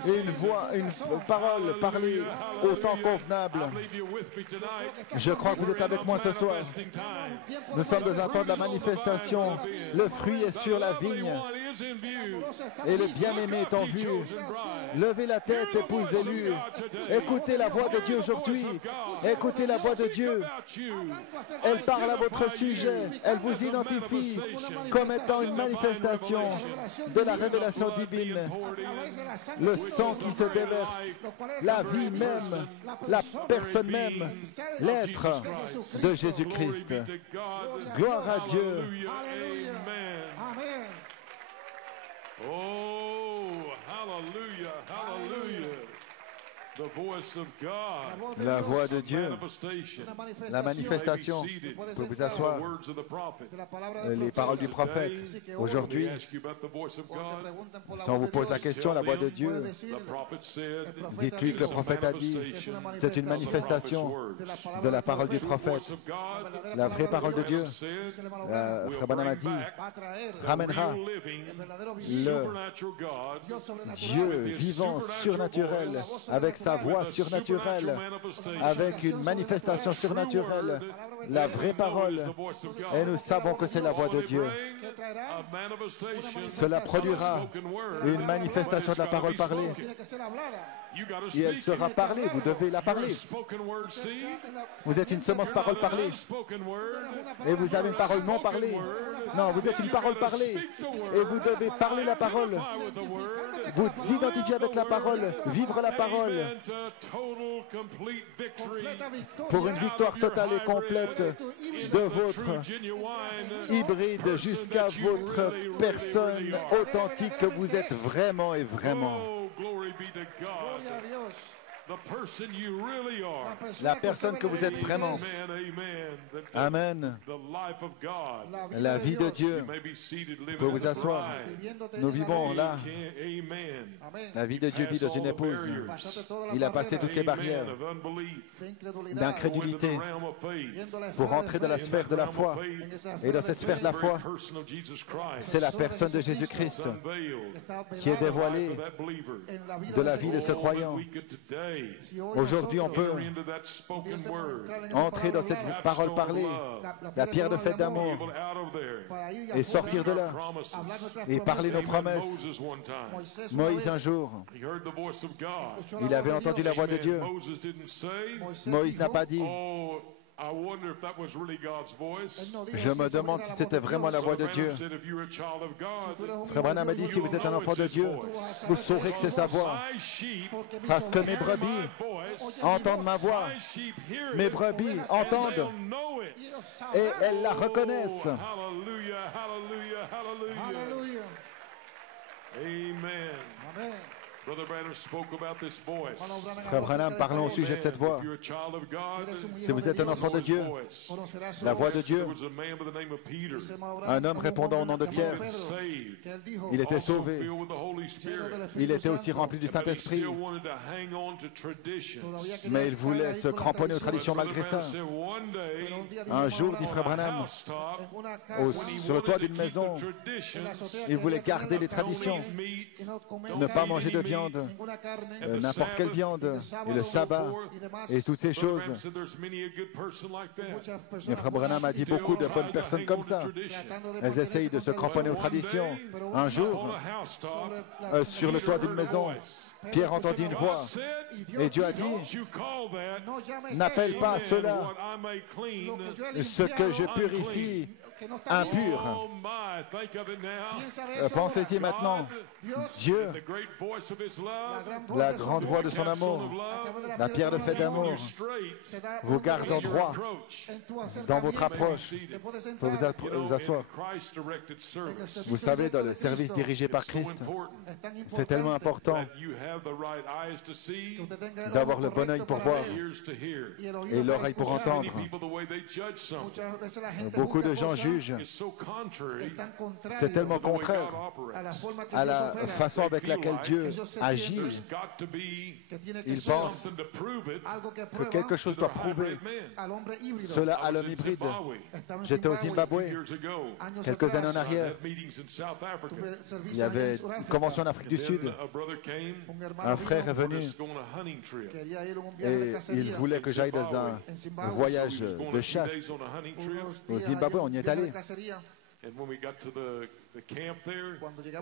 une voix, une parole parlée au temps convenable. Je crois que vous êtes avec moi ce soir. Nous sommes dans un temps de la manifestation. Le fruit est sur la vigne et le bien-aimé est en vue. Levez la tête, épouse élue. Écoutez la voix de Dieu aujourd'hui. Écoutez la voix de Dieu. Elle parle à votre sujet. Elle vous identifie comme étant une manifestation de la révélation divine. Le sang qui se déverse, la vie même, la personne même, l'être de Jésus-Christ. Gloire à Dieu. Oh, hallelujah, hallelujah. La voix de Dieu, la manifestation. Vous pouvez vous asseoir. Les paroles du prophète. Aujourd'hui, si on vous pose la question, la voix de Dieu, dites-lui que le prophète a dit, c'est une manifestation de la parole du prophète. La vraie parole de Dieu, Frère Branham a dit, ramènera le Dieu vivant, surnaturel, avec sa voix surnaturelle, avec une manifestation surnaturelle, la vraie parole. Et nous savons que c'est la voix de Dieu. Cela produira une manifestation de la parole parlée. et elle sera parlée. Vous devez la parler. Vous êtes une semence parole parlée. Et vous avez une parole non parlée. Non, vous êtes une parole parlée. Et vous devez parler la parole. Vous identifiez avec la parole, vivre la parole. Pour une victoire totale et complète de votre hybride jusqu'à votre personne authentique que vous êtes vraiment et vraiment. La personne que vous êtes vraiment. Amen. La vie de Dieu. Vous pouvez vous asseoir. Nous vivons là. La vie de Dieu vit dans une épouse. Il a passé toutes les barrières d'incrédulité pour entrer dans la sphère de la foi. Et dans cette sphère de la foi, c'est la personne de Jésus-Christ qui est dévoilée de la vie de ce croyant. Aujourd'hui, on peut entrer dans cette parole parlée, la pierre de fête d'amour, et sortir de là, et parler nos promesses. Moïse, un jour, il avait entendu la voix de Dieu. Moïse n'a pas dit: je me demande si c'était vraiment la voix de Dieu. Frère Branham a dit: si vous êtes un enfant de Dieu, vous saurez que c'est sa voix. Parce que mes brebis entendent ma voix. Mes brebis entendent et elles la reconnaissent. Amen. Frère Branham, parlons au sujet de cette voix. Si vous êtes un enfant de Dieu, la voix de Dieu, un homme répondant au nom de Pierre, il était sauvé. Il était aussi rempli du Saint-Esprit, mais il voulait se cramponner aux traditions malgré ça. Un jour, dit Frère Branham, sur le toit d'une maison, il voulait garder les traditions, ne pas manger de viande, n'importe quelle viande, et le sabbat, et toutes ces choses. Et Frère Branham a dit: beaucoup de bonnes personnes comme ça, elles essayent de se cramponner aux traditions. Un jour, sur le toit d'une maison, Pierre entendit une voix, et Dieu a dit: n'appelle pas cela ce que je purifie impur. Pensez-y maintenant. Dieu, la grande voix de son amour, la pierre de fête d'amour, vous garde en droit dans votre approche. Vous pouvez vous asseoir. Vous savez, dans le service dirigé par Christ, c'est tellement important d'avoir le bon œil pour voir et l'oreille pour entendre. Beaucoup de gens jugent. C'est tellement contraire à la façon avec laquelle Dieu agit. Ils pensent que quelque chose doit prouver cela à l'homme hybride. J'étais au Zimbabwe quelques années en arrière. Il y avait une convention en Afrique du Sud. Un frère est venu et il voulait que j'aille dans un voyage de chasse. Au Zimbabwe, on y est allé.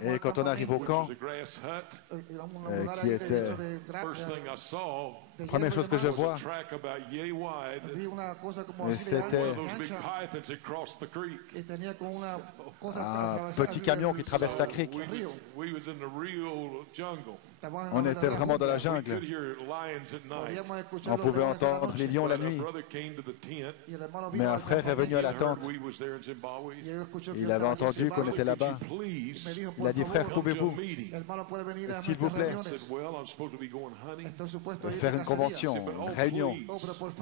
Et quand on arrive au camp, qui était la première chose que je vois, c'était un petit camion qui traverse la crique. On était vraiment dans la jungle. On pouvait entendre les lions la nuit. Mais un frère est venu à la tente. Il avait entendu qu'on était là-bas. Il a dit: frère, pouvez-vous, s'il vous plaît, faire une convention, une réunion?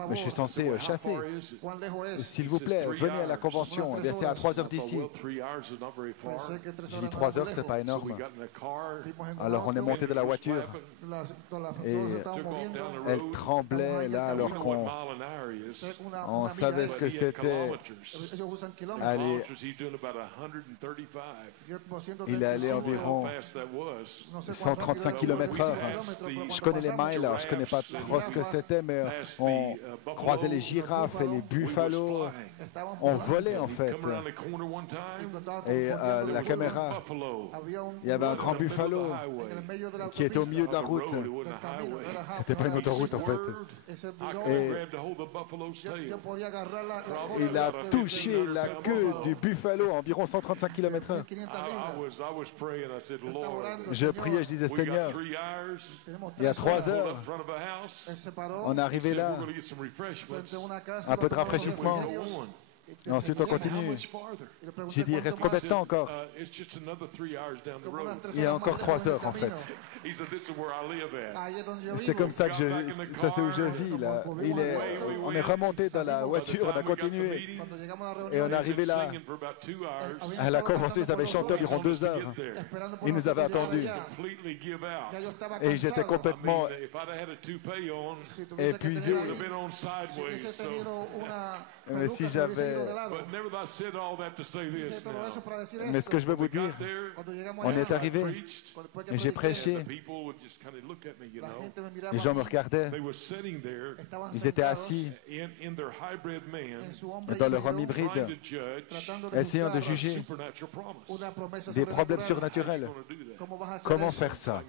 Mais je suis censé chasser. S'il vous plaît, venez à la convention. C'est à 3 heures d'ici. J'ai dit: 3 heures, c'est pas énorme. Alors on est monté de la voiture et elle tremblait là alors qu'on savait ce que c'était. Allez, il allait environ 135 km/h. Je connais les miles, alors je ne connais pas atroce que c'était, mais on croisait les girafes et les buffalos. On volait en fait. Et la caméra, il y avait un grand buffalo qui était au milieu de la route. C'était pas une autoroute en fait. Et il a touché la queue du buffalo à environ 135 km/h. Je priais, je disais, Seigneur, il y a 3 heures, on est arrivé là, un peu de rafraîchissement. Et ensuite, on continue. J'ai dit, il reste combien de temps encore? Il y a encore 3 heures, en fait. C'est comme ça que ça c'est où je vis, là. On est remonté dans la voiture, on a continué. Et on est arrivé là. À la convention, ils avaient chanté environ 2 heures. Ils nous avaient attendus. Et j'étais complètement épuisé. Mais si j'avais... Mais ce que je veux vous dire, on est arrivé, et j'ai prêché, les gens me regardaient, ils étaient assis dans leur homme hybride, essayant de juger des problèmes surnaturels. Comment faire ça?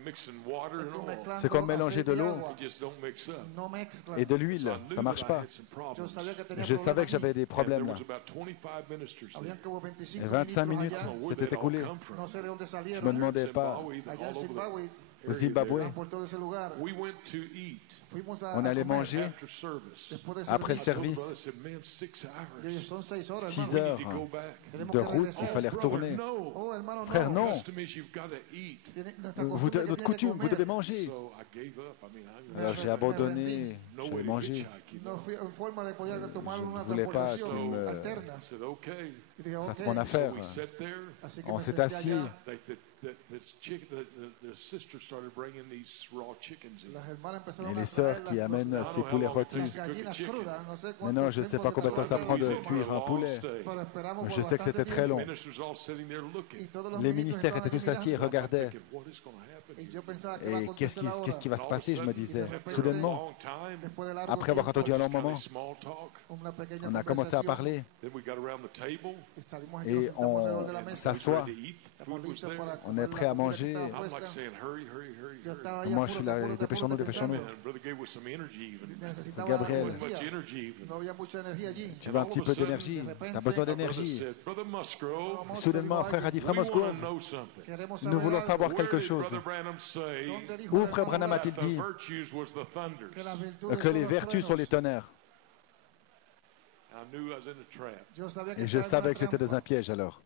C'est comme mélanger de l'eau et de l'huile, ça ne marche pas. Je savais que j'avais des problèmes là. Et 25 minutes s'étaient écoulées. Je ne me demandais pas. Au Zimbabwe, on allait manger après le service. 6 heures de route, il fallait retourner. Frère, non. Notre coutume, vous devez manger. Alors j'ai abandonné, je vais manger. Je ne voulais pas qu'il me fasse mon affaire. On s'est assis. Et les sœurs qui amènent ces poulets rôtis. Maintenant, je ne sais pas combien de temps ça prend de cuire un poulet. Je sais que c'était très long. Les ministères étaient tous assis et regardaient. Et qu'est-ce qui va se passer, je me disais. Soudainement, après avoir attendu un long moment, on a commencé à parler. Et on s'assoit. On est prêt à manger. Moi, je suis là, dépêchons-nous, dépêchons-nous. Gabriel, tu veux un petit peu d'énergie? Tu as besoin d'énergie. Soudainement, un frère a dit, frère Musgrove, nous voulons savoir quelque chose. Où frère Branham a-t-il dit que les vertus sont les tonnerres? Et je savais que j'étais dans un piège alors.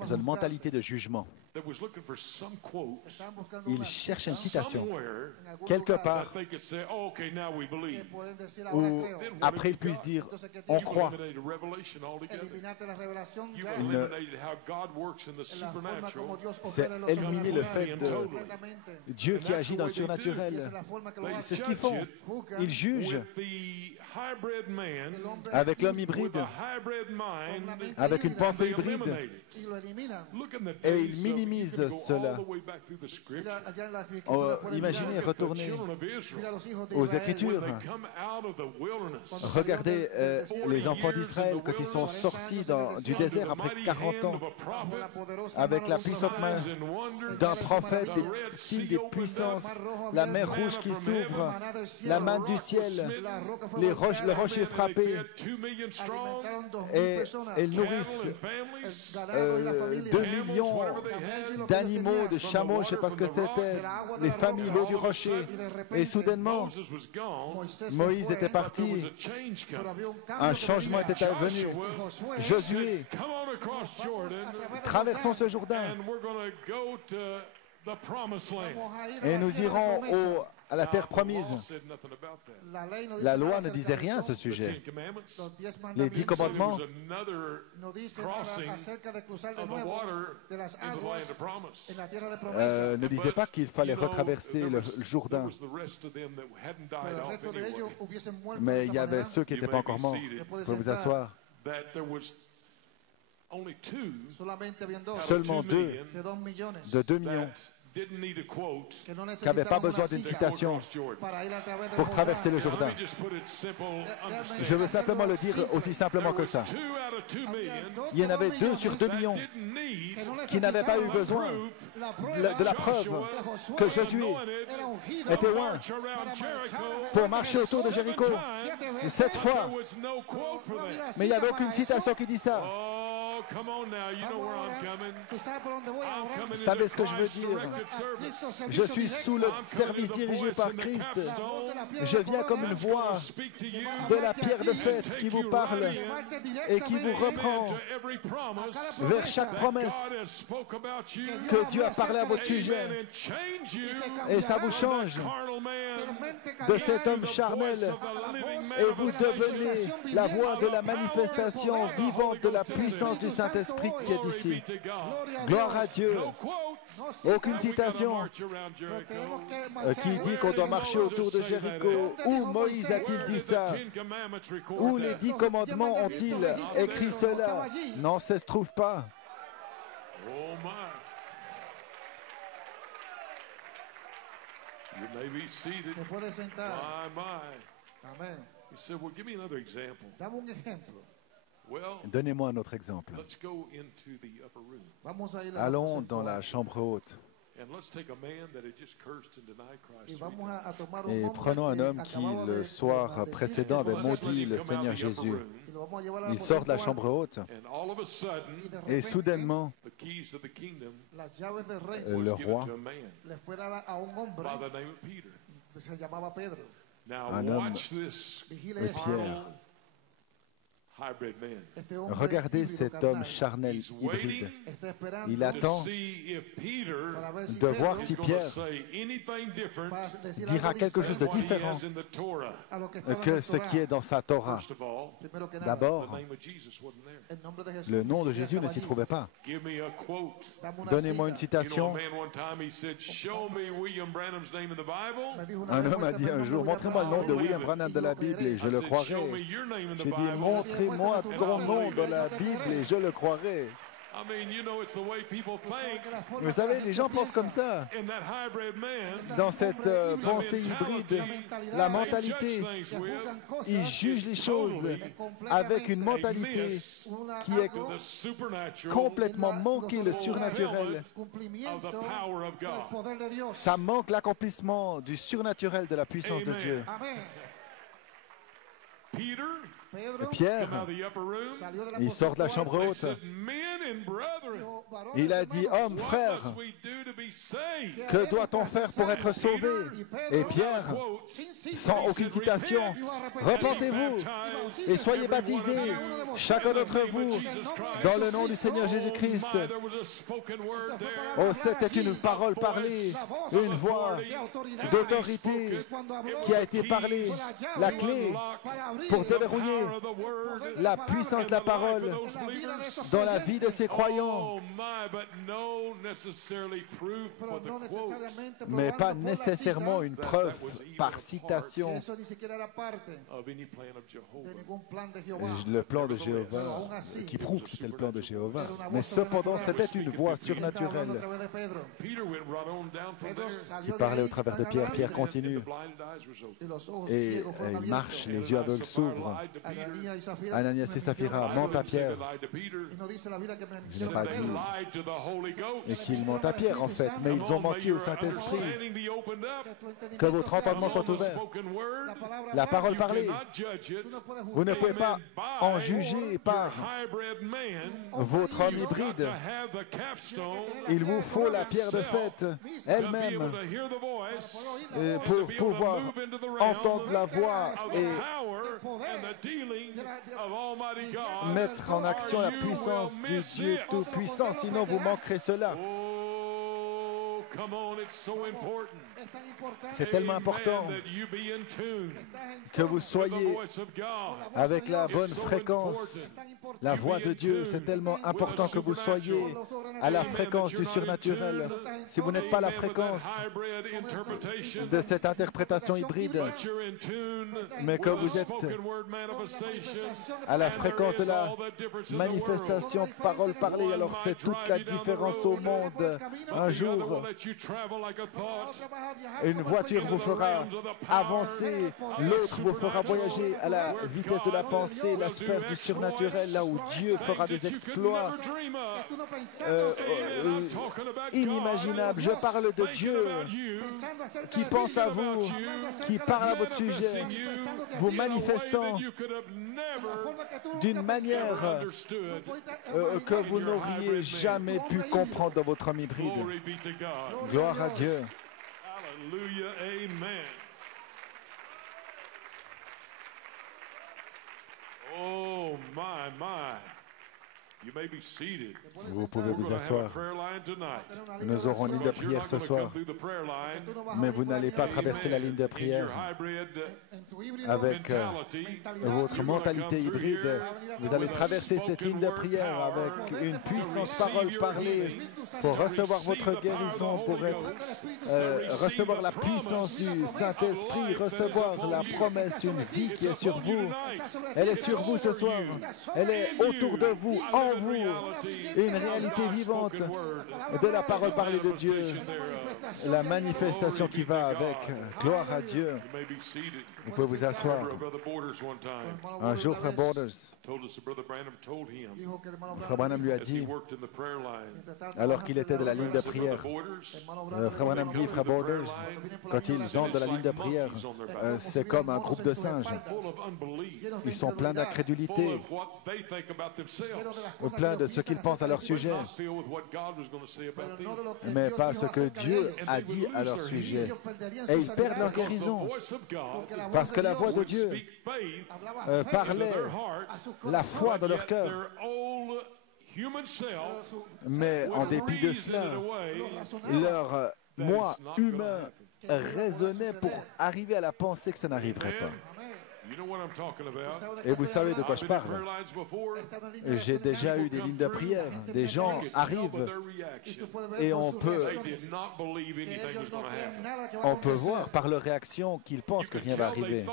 Ils ont une mentalité de jugement. Ils cherchent une citation quelque part où après ils puissent dire on croit. C'est éliminer le fait de Dieu qui agit dans le surnaturel. C'est ce qu'ils font. Ils jugent avec l'homme hybride, avec une pensée hybride, et ils minimisent cela. Imaginez, retournez aux Écritures. Regardez les enfants d'Israël quand ils sont sortis du désert après 40 ans, avec la puissante main d'un prophète, des signes, des puissances, la mer rouge qui s'ouvre, la main du ciel, le rocher frappé, et ils nourrissent 2 millions d'animaux, de chameaux, je ne sais pas ce que c'était, les familles, l'eau du rocher. Et soudainement, Moïse était parti, un changement était venu. Josué, traversons ce Jourdain et nous irons à la terre promise. La loi ne disait rien à ce sujet. Les 10 commandements ne disaient pas qu'il fallait retraverser le Jourdain. Mais il y avait ceux qui n'étaient pas encore morts. Vous pouvez vous asseoir. seulement 2 de 2 millions qui n'avaient pas besoin d'une citation pour traverser le Jourdain. Je veux simplement le dire aussi simplement que ça. Il y en avait 2 sur 2 millions qui n'avaient pas eu besoin de la preuve que Josué était loin pour marcher autour de Jéricho 7 fois. Mais il n'y avait aucune citation qui dit ça. Vous savez ce que je veux dire? Je suis sous le service dirigé par Christ. Je viens comme une voix de la pierre de fête qui vous parle et qui vous reprend vers chaque promesse que Dieu a parlé à votre sujet. Et ça vous change de cet homme charnel et vous devenez la voix de la manifestation vivante de la puissance du Saint-Esprit qui est ici. Gloire à Dieu. Aucune citation qui dit qu'on doit marcher autour de Jéricho. Où Moïse a-t-il dit ça? Où les 10 commandements ont-ils écrit cela? Non, ça ne se trouve pas. Donnez-moi un autre exemple. Allons dans la chambre haute. Et prenons un homme qui, le soir précédent, avait maudit le Seigneur Jésus. Il sort de la chambre haute et soudainement, le roi, un homme, Pierre. Regardez cet homme charnel, hybride. Il attend de voir si Pierre dira quelque chose de différent que ce qui est dans sa Torah. D'abord, le nom de Jésus ne s'y trouvait pas. Donnez-moi une citation. Un homme a dit un jour, montrez-moi le nom de William Branham de la Bible et je le croirai. J'ai dit, montrez-moi ton nom dans la Bible et je le croirai. Vous savez, les gens pensent comme ça. Dans cette pensée hybride, la mentalité, ils jugent les choses avec une mentalité qui est complètement manquée le surnaturel. Ça manque l'accomplissement du surnaturel de la puissance de Dieu. Pierre, il sort de la chambre haute. Il a dit, homme, frère, que doit-on faire pour être sauvé? Et Pierre, sans aucune citation, repentez-vous et soyez baptisés, chacun d'entre vous, dans le nom du Seigneur Jésus-Christ. Oh, c'était une parole parlée, une voix d'autorité qui a été parlée, la clé pour déverrouiller la puissance de la parole dans la vie de ses croyants, mais pas nécessairement une preuve par citation. Le plan de Jéhovah, qui prouve que c'était le plan de Jéhovah, mais cependant c'était une voix surnaturelle qui parlait au travers de Pierre. Pierre continue et il marche, les yeux aveugles s'ouvrent. Ananias et Saphira mentent à Pierre. Je n'ai pas dit et qu'ils mentent à Pierre en fait, mais ils ont menti au Saint-Esprit. Que votre entendement soit ouvert. La parole parlée, vous ne pouvez pas en juger par votre homme hybride. Il vous faut la pierre de fête elle-même pour pouvoir entendre la voix et mettre en action la puissance du Dieu Tout-Puissant, sinon vous manquerez cela. C'est tellement important que vous soyez avec la bonne fréquence, la voix de Dieu. C'est tellement important que vous soyez à la fréquence du surnaturel. Si vous n'êtes pas à la fréquence de cette interprétation hybride, mais que vous êtes à la fréquence de la manifestation parole parlée, alors c'est toute la différence au monde. Un jour, une voiture vous fera avancer, l'autre vous fera voyager à la vitesse de la pensée, la sphère du surnaturel, là où Dieu fera des exploits inimaginables. Je parle de Dieu qui pense à vous, qui parle à votre sujet, vous manifestant d'une manière que vous n'auriez jamais pu comprendre dans votre homme hybride. Gloire à Dieu. Hallelujah, amen. Oh, my. You may be seated. Vous pouvez vous asseoir. Nous aurons une ligne de prière ce soir, mais vous n'allez pas traverser la ligne de prière avec votre mentalité hybride. Vous allez traverser cette ligne de prière avec une puissance parole parlée pour recevoir votre guérison, pour recevoir la puissance du Saint-Esprit, recevoir la promesse, une vie qui est sur vous. Elle est sur vous ce soir. Elle est autour de vous, en vous, une réalité vivante de la parole parlée de Dieu, la manifestation qui va avec. Gloire à Dieu. Vous pouvez vous asseoir. Un jour, Frère Borders, Frère Branham lui a dit, alors qu'il était de la ligne de prière, Frère Branham dit, Frère Borders, quand ils entrent de la ligne de prière, c'est comme un groupe de singes. Ils sont pleins d'incrédulité, pleins de ce qu'ils pensent à leur sujet, mais pas ce que Dieu a dit à leur sujet. Et ils perdent leur guérison, parce que la voix de Dieu parlait la foi dans leur cœur. Mais en dépit de cela, leur moi humain raisonnait pour arriver à la pensée que ça n'arriverait pas. Et vous savez de quoi je parle. J'ai déjà eu des lignes de prière. Des gens arrivent et on peut voir par leur réaction qu'ils pensent que rien va arriver.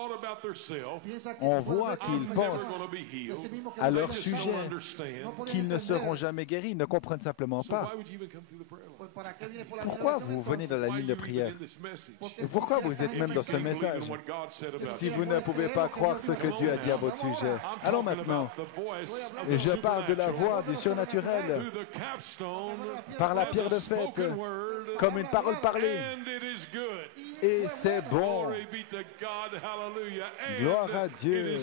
On voit qu'ils pensent à leur sujet, qu'ils ne seront jamais guéris, ils ne comprennent simplement pas. Pourquoi vous venez dans la ligne de prière? Pourquoi vous êtes même dans ce message si vous ne pouvez pas croire ce que Dieu a dit à votre sujet? Allons maintenant. Et je parle de la voix du surnaturel par la pierre de fête, comme une parole parlée. Et c'est bon. Gloire à Dieu.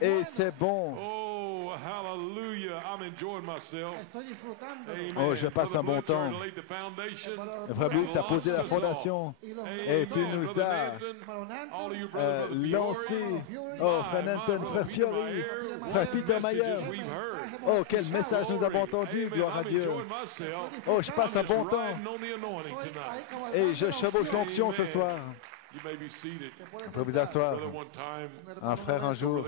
Et c'est bon. Oh, je passe un bon temps. Frère Bill, tu as posé la fondation et tu nous as lancé. Oh, Frère Nanton, Frère Fiori, Frère Peter Mayer. Oh, quel message nous avons entendu, gloire à Dieu. Oh, je passe un bon temps. Et je chevauche l'onction ce soir. Vous pouvez vous asseoir. Un frère un jour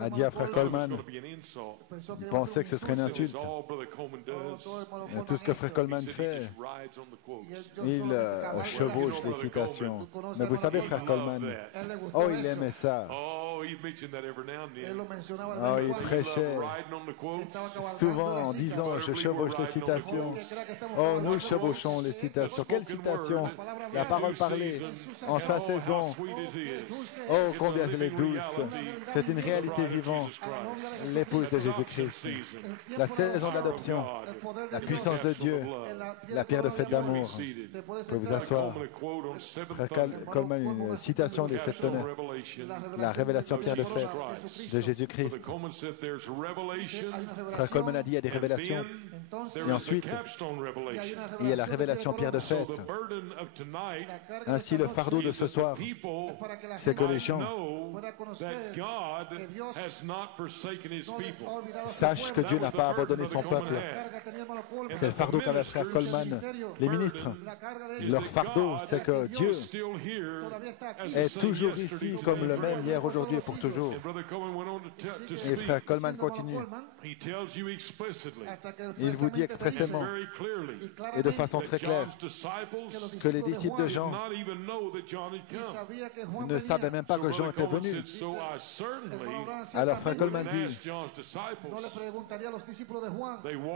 a dit à Frère Coleman, il pensait que ce serait une insulte. Et tout ce que Frère Coleman fait, il chevauche les citations. Mais vous savez, Frère Coleman, oh, il aimait ça. Oh, il prêchait souvent en disant, je chevauche les citations. Oh, nous chevauchons les citations. Quelle citation? La parole parlée en sa saison. Oh, combien elle est douce. C'est une réalité vivante. L'épouse de Jésus-Christ. La saison d'adoption. La puissance de Dieu. La pierre de fête d'amour. Vous pouvez vous asseoir. Frère Coleman, une citation des 7 tonneaux. La révélation pierre de fête de Jésus-Christ. Frère Coleman a dit il y a des révélations. Et ensuite, il y a la révélation pierre de fête. Ainsi, le fardeau de ce soir, c'est que les gens sachent que Dieu n'a pas abandonné son peuple. C'est le fardeau qu'avait frère Coleman. Les ministres, leur fardeau, c'est que Dieu est toujours ici comme le même hier, aujourd'hui et pour toujours. Et frère Coleman continue. Il vous dit expressément et de façon très claire que les disciples de Jean ne savaient même pas que Jean était venu. Alors frère Coleman dit,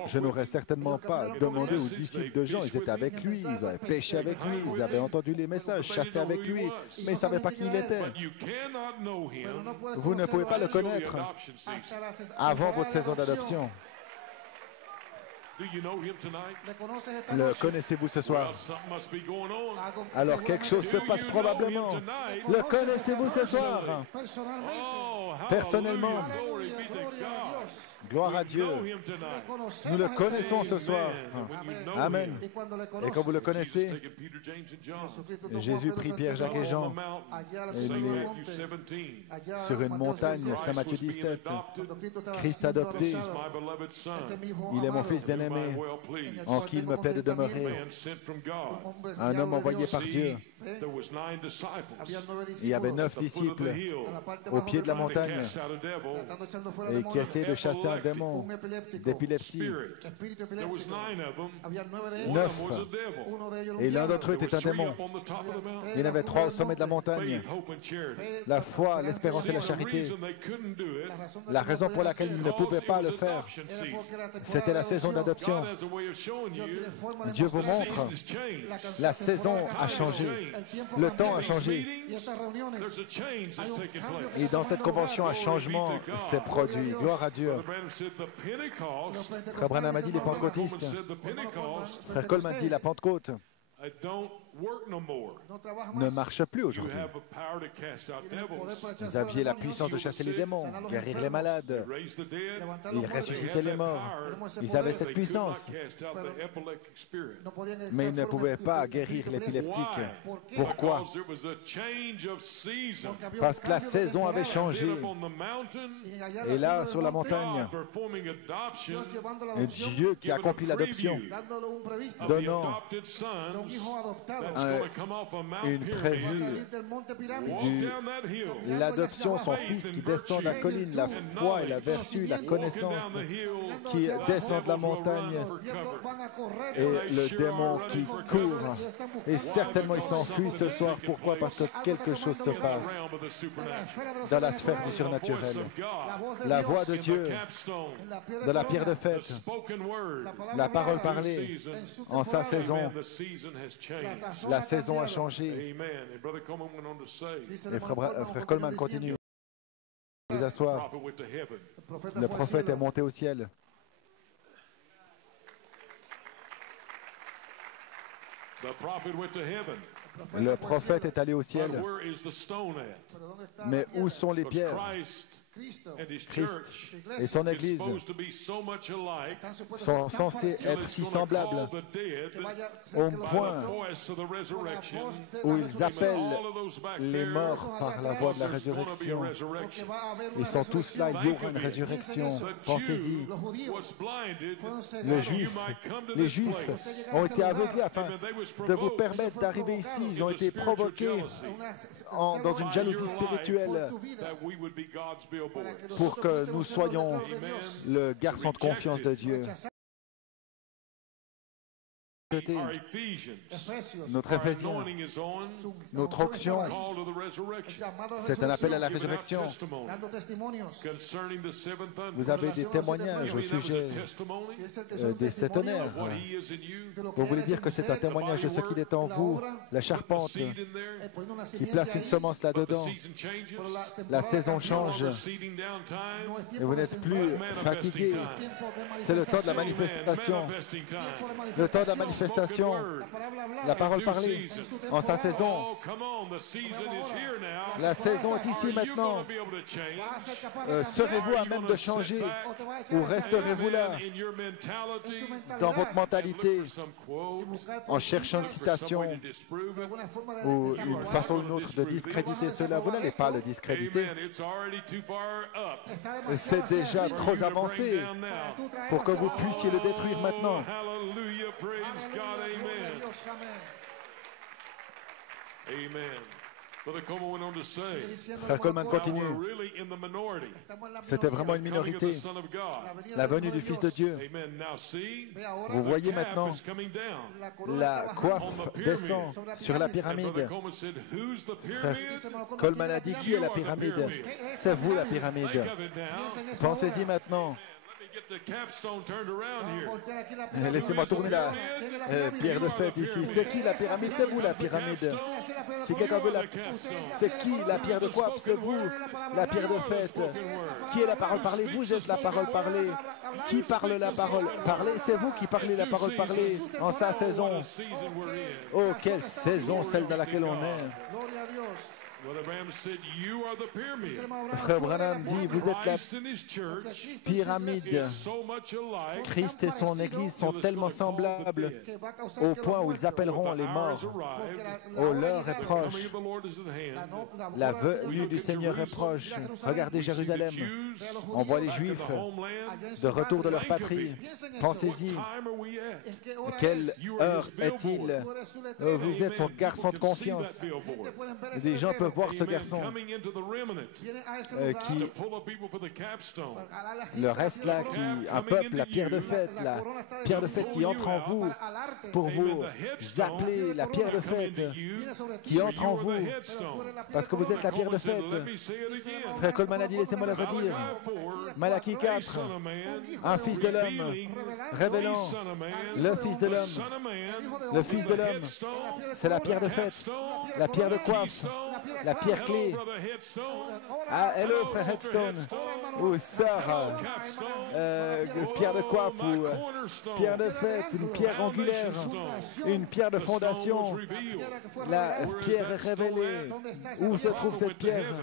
je n'aurais certainement pas demandé aux disciples de Jean, ils étaient avec lui, ils avaient péché avec lui, ils avaient entendu les messages, chassé avec lui, mais ils ne savaient pas qui il était. Vous ne pouvez pas le connaître avant votre saison d'adoption. Le connaissez-vous ce soir? Alors quelque chose se passe probablement. Le connaissez-vous ce soir? Personnellement, gloire à Dieu. Nous le connaissons ce soir. Amen. Et quand vous le connaissez, Jésus prit Pierre, Jacques et Jean sur une montagne, Saint Matthieu 17. Christ adopté, il est mon fils bien-aimé, en qui il me plaît de demeurer. Un homme envoyé par Dieu. Il y avait 9 disciples au pied de la montagne et qui essayaient de chasser un démon d'épilepsie. 9. Et l'un d'entre eux était un démon. Il y en avait 3 au sommet de la montagne. La foi, l'espérance et la charité. La raison pour laquelle ils ne pouvaient pas le faire, c'était la saison d'adoption. Dieu vous montre, la saison a changé. Le temps a changé. Et dans cette convention, un changement s'est produit. Gloire à Dieu. Frère Branham a dit les pentecôtistes. Frère Coleman dit la Pentecôte ne marche plus aujourd'hui. Vous aviez la puissance de chasser les démons, guérir les malades, et ressusciter les morts. Ils avaient cette puissance. Mais ils ne pouvaient pas guérir l'épileptique. Pourquoi? Parce que la saison avait changé. Et là, sur la montagne, Dieu qui accomplit l'adoption, donnant une prévue de l'adoption, son fils qui descend de la colline, la foi et la vertu, la connaissance qui descend de la montagne et le démon qui court. Et certainement il s'enfuit ce soir. Pourquoi? Parce que quelque chose se passe dans la sphère du surnaturel. La voix de Dieu de la pierre de fête, la parole parlée en sa saison. La saison a changé. Et frère Coleman continue. Vous asseoir. Le prophète est monté au ciel. Le prophète est allé au ciel. Mais où sont les pierres? Christ et son Église sont censés être si semblables au point où ils appellent les morts par la voix de la résurrection. Ils sont tous là, il y aura une résurrection. Pensez-y. Les Juifs ont été aveuglés afin de vous permettre d'arriver ici. Ils ont été provoqués dans une jalousie spirituelle pour que nous soyons le garçon de confiance de Dieu. Notre Ephésien, notre onction, c'est un appel à la résurrection. Vous avez des témoignages au sujet des 7 tonnerres. Vous voulez dire que c'est un témoignage de ce qu'il est en vous, la charpente, qui place une semence là-dedans. La saison change et vous n'êtes plus fatigué. C'est le temps de la manifestation. Le temps de la manifestation manifestation, la parole parlée en sa saison. La saison est ici maintenant. Serez-vous à même de changer ou resterez-vous là dans votre mentalité en cherchant une citation ou une façon ou une autre de discréditer cela? Vous n'allez pas le discréditer. C'est déjà trop avancé pour que vous puissiez le détruire maintenant. Frère Coleman continue. C'était vraiment une minorité. La venue du Fils de Dieu. Vous voyez maintenant, la coiffe descend sur la pyramide. Frère Coleman a dit, qui est la pyramide? C'est vous la pyramide. Pensez-y maintenant. Laissez-moi tourner la pierre de fête ici. C'est qui la pyramide? C'est vous la pyramide. Si quelqu'un veut la... C'est qui la pierre de quoi? C'est vous la pierre de fête. Qui est la parole parlée? Vous êtes la parole parlée. Qui parle la parole parlée? C'est vous qui parlez la parole parlée en sa saison. Oh, quelle saison celle dans laquelle on est. Frère Branham dit, vous êtes la pyramide. Christ et son Église sont tellement semblables au point où ils appelleront les morts. Oh, l'heure est proche. La venue du Seigneur est proche. Regardez Jérusalem. On voit les Juifs de retour de leur patrie. Pensez-y. Quelle heure est-il? Vous êtes son garçon de confiance. Des gens peuvent voir ce garçon qui, le reste là, un peuple, la pierre de fête qui entre en vous pour vous appeler la pierre de fête qui entre en vous parce que vous êtes la pierre de fête. Frère Coleman a dit, laissez-moi le redire. Malachie 4, un fils de l'homme révélant le fils de l'homme. Le fils de l'homme, c'est la pierre de fête, la pierre de coiffe, la pierre clé. Ah, hello, frère Headstone. Ou sœur, pierre de coiffe, ou pierre de fête, une pierre angulaire, une pierre de fondation. La pierre est révélée. Où se trouve cette pierre?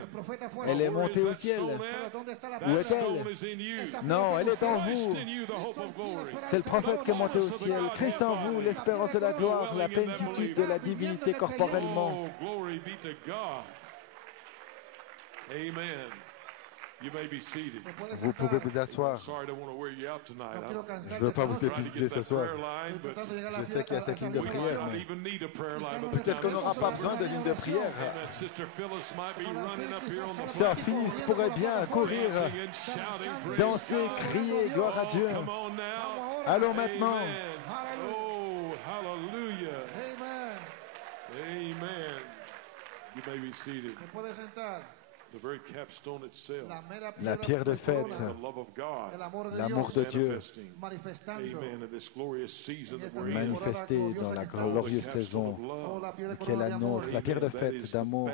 Elle est montée au ciel. Où est-elle? Non, elle est en vous. C'est le prophète qui est monté au ciel. Christ en vous, l'espérance de la gloire, la plénitude de la divinité corporellement. Amen. Vous pouvez vous asseoir. Je ne veux pas vous épuiser ce soir. Je sais qu'il y a cette ligne de prière, mais peut-être qu'on n'aura pas besoin de ligne de prière. Sœur Phyllis pourrait bien courir, danser, crier, gloire à Dieu. Allons maintenant. Amen. You may be seated. La pierre de fête, l'amour de Dieu, manifesté dans la glorieuse saison qu'elle annonce. La pierre de fête d'amour,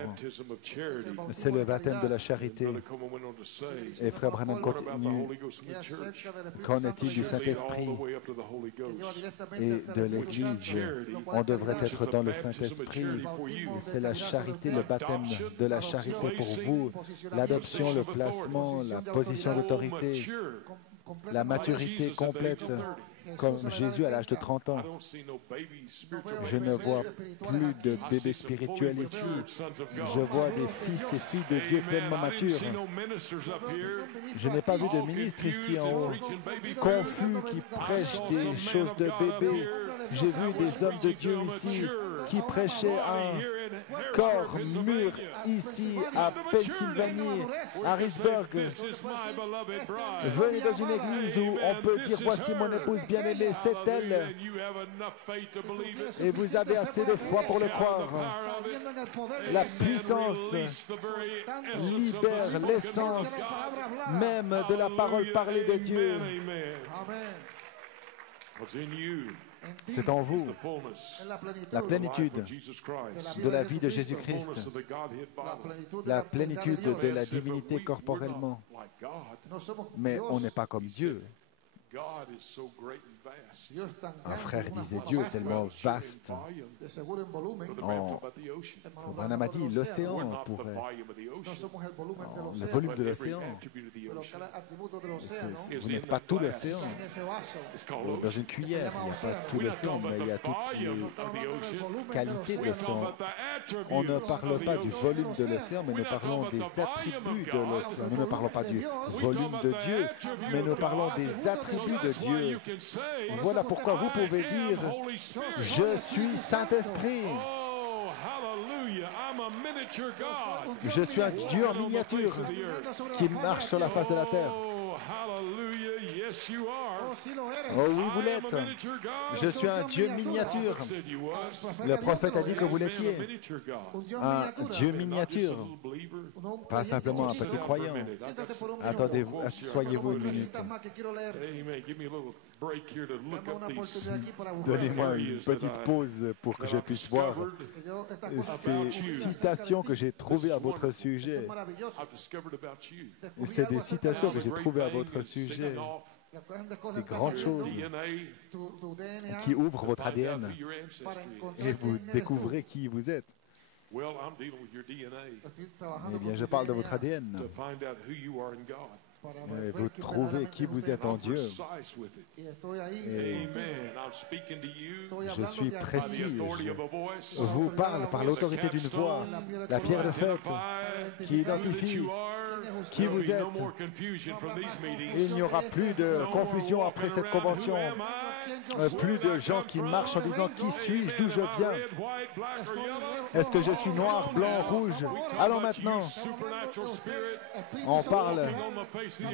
c'est le baptême de la charité. Et Frère Branham continue, qu'en est-il du Saint-Esprit et de l'Église? On devrait être dans le Saint-Esprit. C'est la charité, le baptême de la charité pour vous. L'adoption, le placement, la position d'autorité, la maturité complète, comme Jésus à l'âge de 30 ans. Je ne vois plus de bébés spirituels ici. Je vois des fils et filles de Dieu pleinement matures. Je n'ai pas vu de ministre ici en haut, confus, qui prêchent des choses de bébés. J'ai vu des hommes de Dieu ici qui prêchaient un corps mûr ici à Pennsylvanie, Harrisburg. Venez dans une église où on peut dire, voici mon épouse bien-aimée, c'est elle. Et vous avez assez de foi pour le croire. La puissance libère l'essence même de la parole parlée de Dieu. C'est en vous la plénitude de la vie de Jésus-Christ, la plénitude de la divinité corporellement. Mais on n'est pas comme Dieu. Un frère disait, Dieu est tellement vaste. Branham a dit, l'océan pourrait... Le volume de l'océan. Vous n'êtes pas tout l'océan. Dans une cuillère, il n'y a pas tout l'océan, mais il y a toutes les qualités de l'océan. On ne parle pas du volume de l'océan, mais nous parlons des attributs de l'océan. Nous ne parlons pas du volume de Dieu, mais nous parlons des attributs de Dieu. Voilà pourquoi vous pouvez dire, je suis Saint-Esprit. Je suis un Dieu en miniature qui marche sur la face de la terre. Oh oui, vous l'êtes. Je suis un Dieu miniature. Le prophète a dit que vous l'étiez. Un Dieu miniature. Pas simplement un petit croyant. Attendez-vous, asseyez-vous une minute. Donnez-moi une petite pause pour que je puisse voir ces citations que j'ai trouvées à votre sujet. C'est des citations que j'ai trouvées à votre sujet. Des grandes choses qui ouvrent votre ADN et vous découvrez qui vous êtes. Eh bien, je parle de votre ADN. Et vous trouvez qui vous êtes en Dieu. Et je suis précis. Je vous parle par l'autorité d'une voix, la pierre de fête, qui identifie qui vous êtes. Il n'y aura plus de confusion après cette convention. Plus de gens qui marchent en disant qui suis-je, d'où je viens. Est-ce que je suis noir, blanc, rouge? Allons maintenant. On parle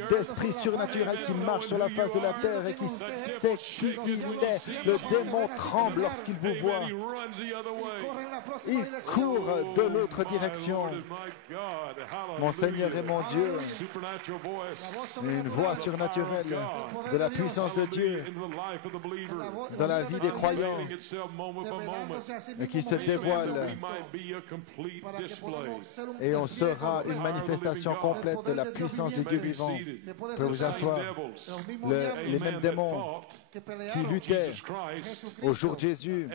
d'esprit surnaturel qui marche sur la face de la terre et qui sait qui il est. Le démon tremble lorsqu'il vous voit. Il court de l'autre direction. Mon Seigneur et mon Dieu, une voix surnaturelle de la puissance de Dieu dans la vie des croyants et qui se dévoile. Et on sera une manifestation complète de la puissance du Dieu vivant. Vous pouvez vous asseoir. Les mêmes démons qui luttaient au jour de Jésus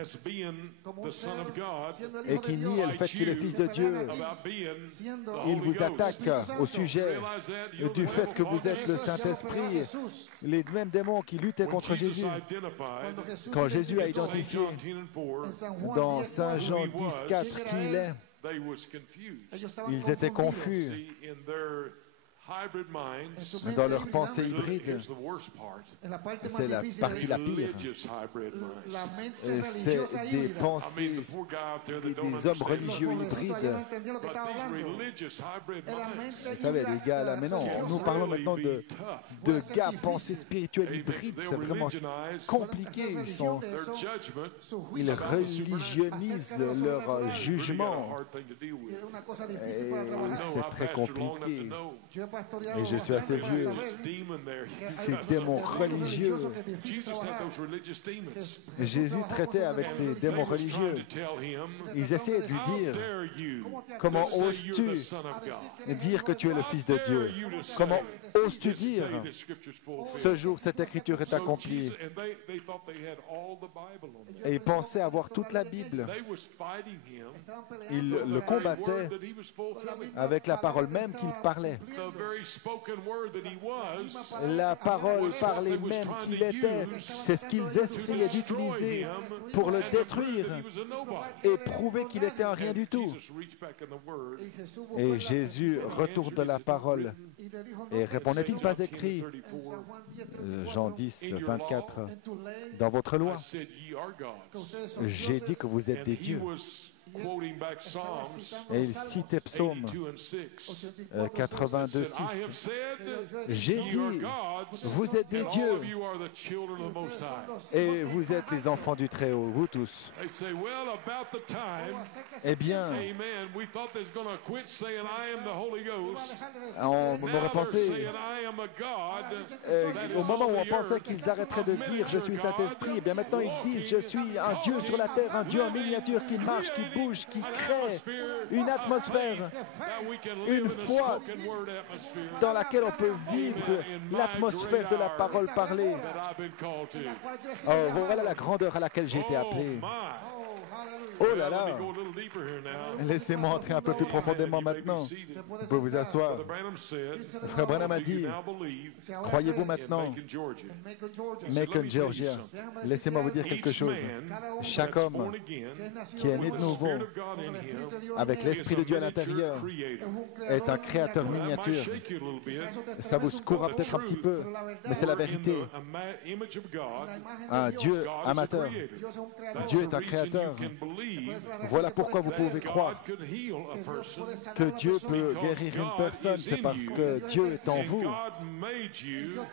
et qui nient le fait qu'il est fils de Dieu, ils vous attaquent au sujet du fait que vous êtes le Saint-Esprit. Les mêmes démons qui luttaient contre Jésus. Quand Jésus a identifié dans Saint Jean 10, 4 qui il est, ils étaient confus. Dans leur pensée hybride, c'est la partie la pire. C'est des pensées, des hommes religieux hybrides. Vous savez, les gars, là, mais non, nous parlons maintenant de gars pensées spirituelles hybrides. C'est vraiment compliqué. Ils religionnisent leur jugement. C'est très compliqué. Et je suis assez vieux. Ces démons religieux. Jésus traitait avec ces démons religieux. Ils essayaient de lui dire, comment oses-tu dire que tu es le Fils de Dieu? Comment oses-tu dire, ce jour, cette écriture est accomplie? Et ils pensaient avoir toute la Bible. Ils le combattaient avec la parole même qu'il parlait. La parole parlée même qu'il était, c'est ce qu'ils essayaient d'utiliser pour le détruire et prouver qu'il était un rien du tout. Et Jésus retourne de la parole et répond, n'est-il pas écrit, Jean 10, 24, dans votre loi, j'ai dit que vous êtes des dieux. Et il citait Psaume 82, 6. J'ai dit, vous êtes des dieux et vous êtes les enfants du Très-Haut, vous tous. Eh bien, on aurait pensé, au moment où on pensait qu'ils arrêteraient de dire « Je suis Saint-Esprit », eh bien maintenant ils disent « Je suis un Dieu sur la terre, un Dieu en miniature qui marche, qui bouge, bouche qui crée une atmosphère, une foi dans laquelle on peut vivre l'atmosphère de la parole parlée. Oh, voilà la grandeur à laquelle j'ai été appelé. Oh là là! Laissez-moi entrer un peu plus profondément maintenant. Vous pouvez vous asseoir. Frère Branham a dit, croyez-vous maintenant? Macon, Georgia. Laissez-moi vous dire quelque chose. Chaque homme qui est né de nouveau, avec l'Esprit de Dieu à l'intérieur, est un créateur miniature. Ça vous secourra peut-être un petit peu, mais c'est la vérité. Un Dieu amateur. Dieu est un créateur. Voilà pourquoi vous pouvez croire que Dieu peut guérir une personne. C'est parce que Dieu est en vous.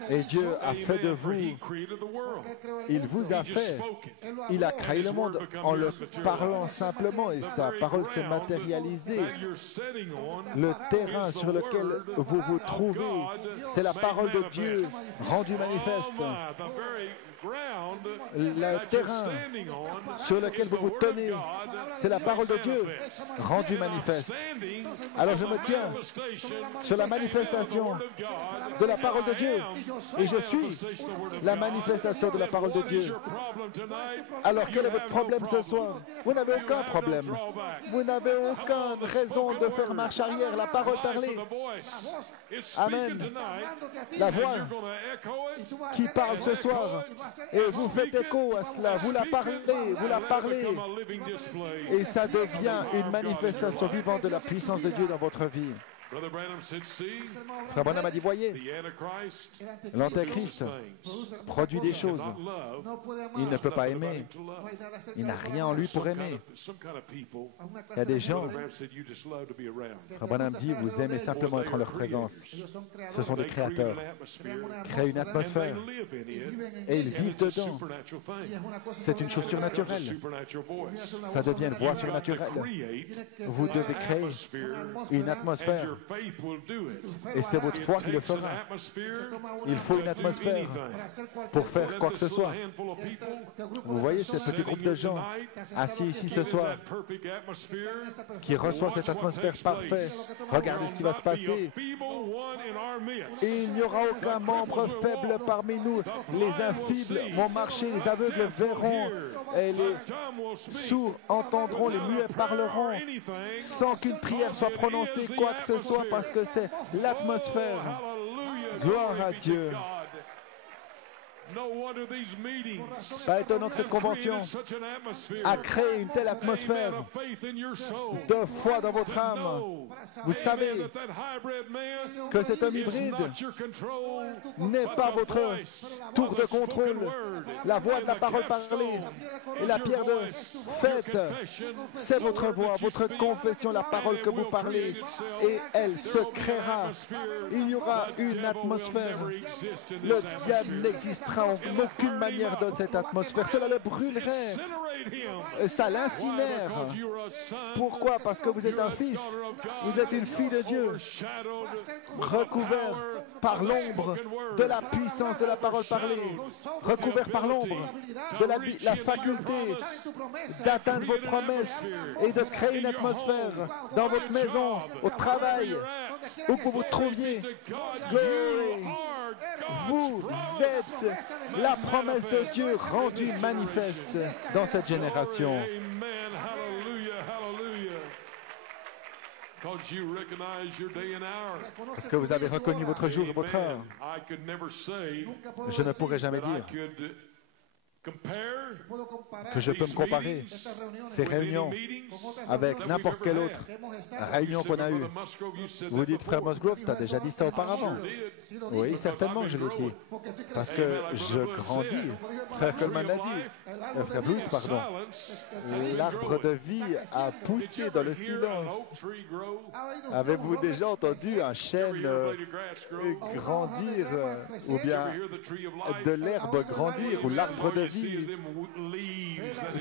Et Dieu a fait de vous. Il vous a fait. Il a créé le monde en le parlant simplement et sa parole s'est matérialisée. Le terrain sur lequel vous vous trouvez, c'est la parole de Dieu rendue manifeste. Le terrain sur lequel vous vous tenez, c'est la parole de Dieu rendue manifeste. Alors je me tiens sur la manifestation de la parole de Dieu et je suis la manifestation de la parole de Dieu. Alors quel est votre problème ce soir? Vous n'avez aucun problème. Vous n'avez aucune raison de faire marche arrière. La parole parlée. Amen. La voix qui parle ce soir. Et vous faites écho à cela, vous la parlez, et ça devient une manifestation vivante de la puissance de Dieu dans votre vie. Frère Branham a dit, voyez, l'Antéchrist produit des choses. Il ne peut pas aimer. Il n'a rien en lui pour aimer. Il y a des gens, Frère Branham dit, vous aimez simplement être en leur présence. Ce sont des créateurs. Ils créent une atmosphère et ils vivent dedans. C'est une chose surnaturelle. Ça devient une voix surnaturelle. Vous devez créer une atmosphère. Et c'est votre foi qui le fera. Il faut une atmosphère pour faire quoi que ce soit. Vous voyez ce petit groupe de gens assis ici ce soir qui reçoit cette atmosphère parfaite. Regardez ce qui va se passer. Il n'y aura aucun membre faible parmi nous. Les infibles vont marcher, les aveugles verront et les sourds entendront, les muets parleront sans qu'une prière soit prononcée, quoi que ce soit, parce que c'est l'atmosphère. Gloire à Dieu. Pas étonnant que cette convention a créé une telle atmosphère de foi dans votre âme. Vous savez que cet homme hybride n'est pas votre tour de contrôle. La voix de la parole parlée et la pierre de fête, c'est votre voix, votre confession, la parole que vous parlez, et elle se créera. Il y aura une atmosphère. Le diable n'existera en aucune manière dans cette atmosphère. Cela le brûlerait. Et ça l'incinère. Pourquoi? Parce que vous êtes un fils. Vous êtes une fille de Dieu. Recouvert par l'ombre de la puissance de la parole parlée. Recouvert par l'ombre de la faculté d'atteindre vos promesses et de créer une atmosphère dans votre maison, au travail, où que vous vous trouviez. Glory. Vous êtes la promesse de Dieu rendue manifeste dans cette génération. Parce que vous avez reconnu votre jour et votre heure. Je ne pourrai jamais dire que je peux me comparer ces réunions avec n'importe quelle autre réunion qu'on a eue. Vous dites, frère Musgrove, tu as déjà dit ça auparavant. Oui, certainement que je l'ai dit. Parce que je grandis. Frère Coleman l'a dit. Frère Bluth, pardon. L'arbre de vie a poussé dans le silence. Avez-vous déjà entendu un chêne grandir, ou bien de l'herbe grandir, ou l'arbre de vie dit,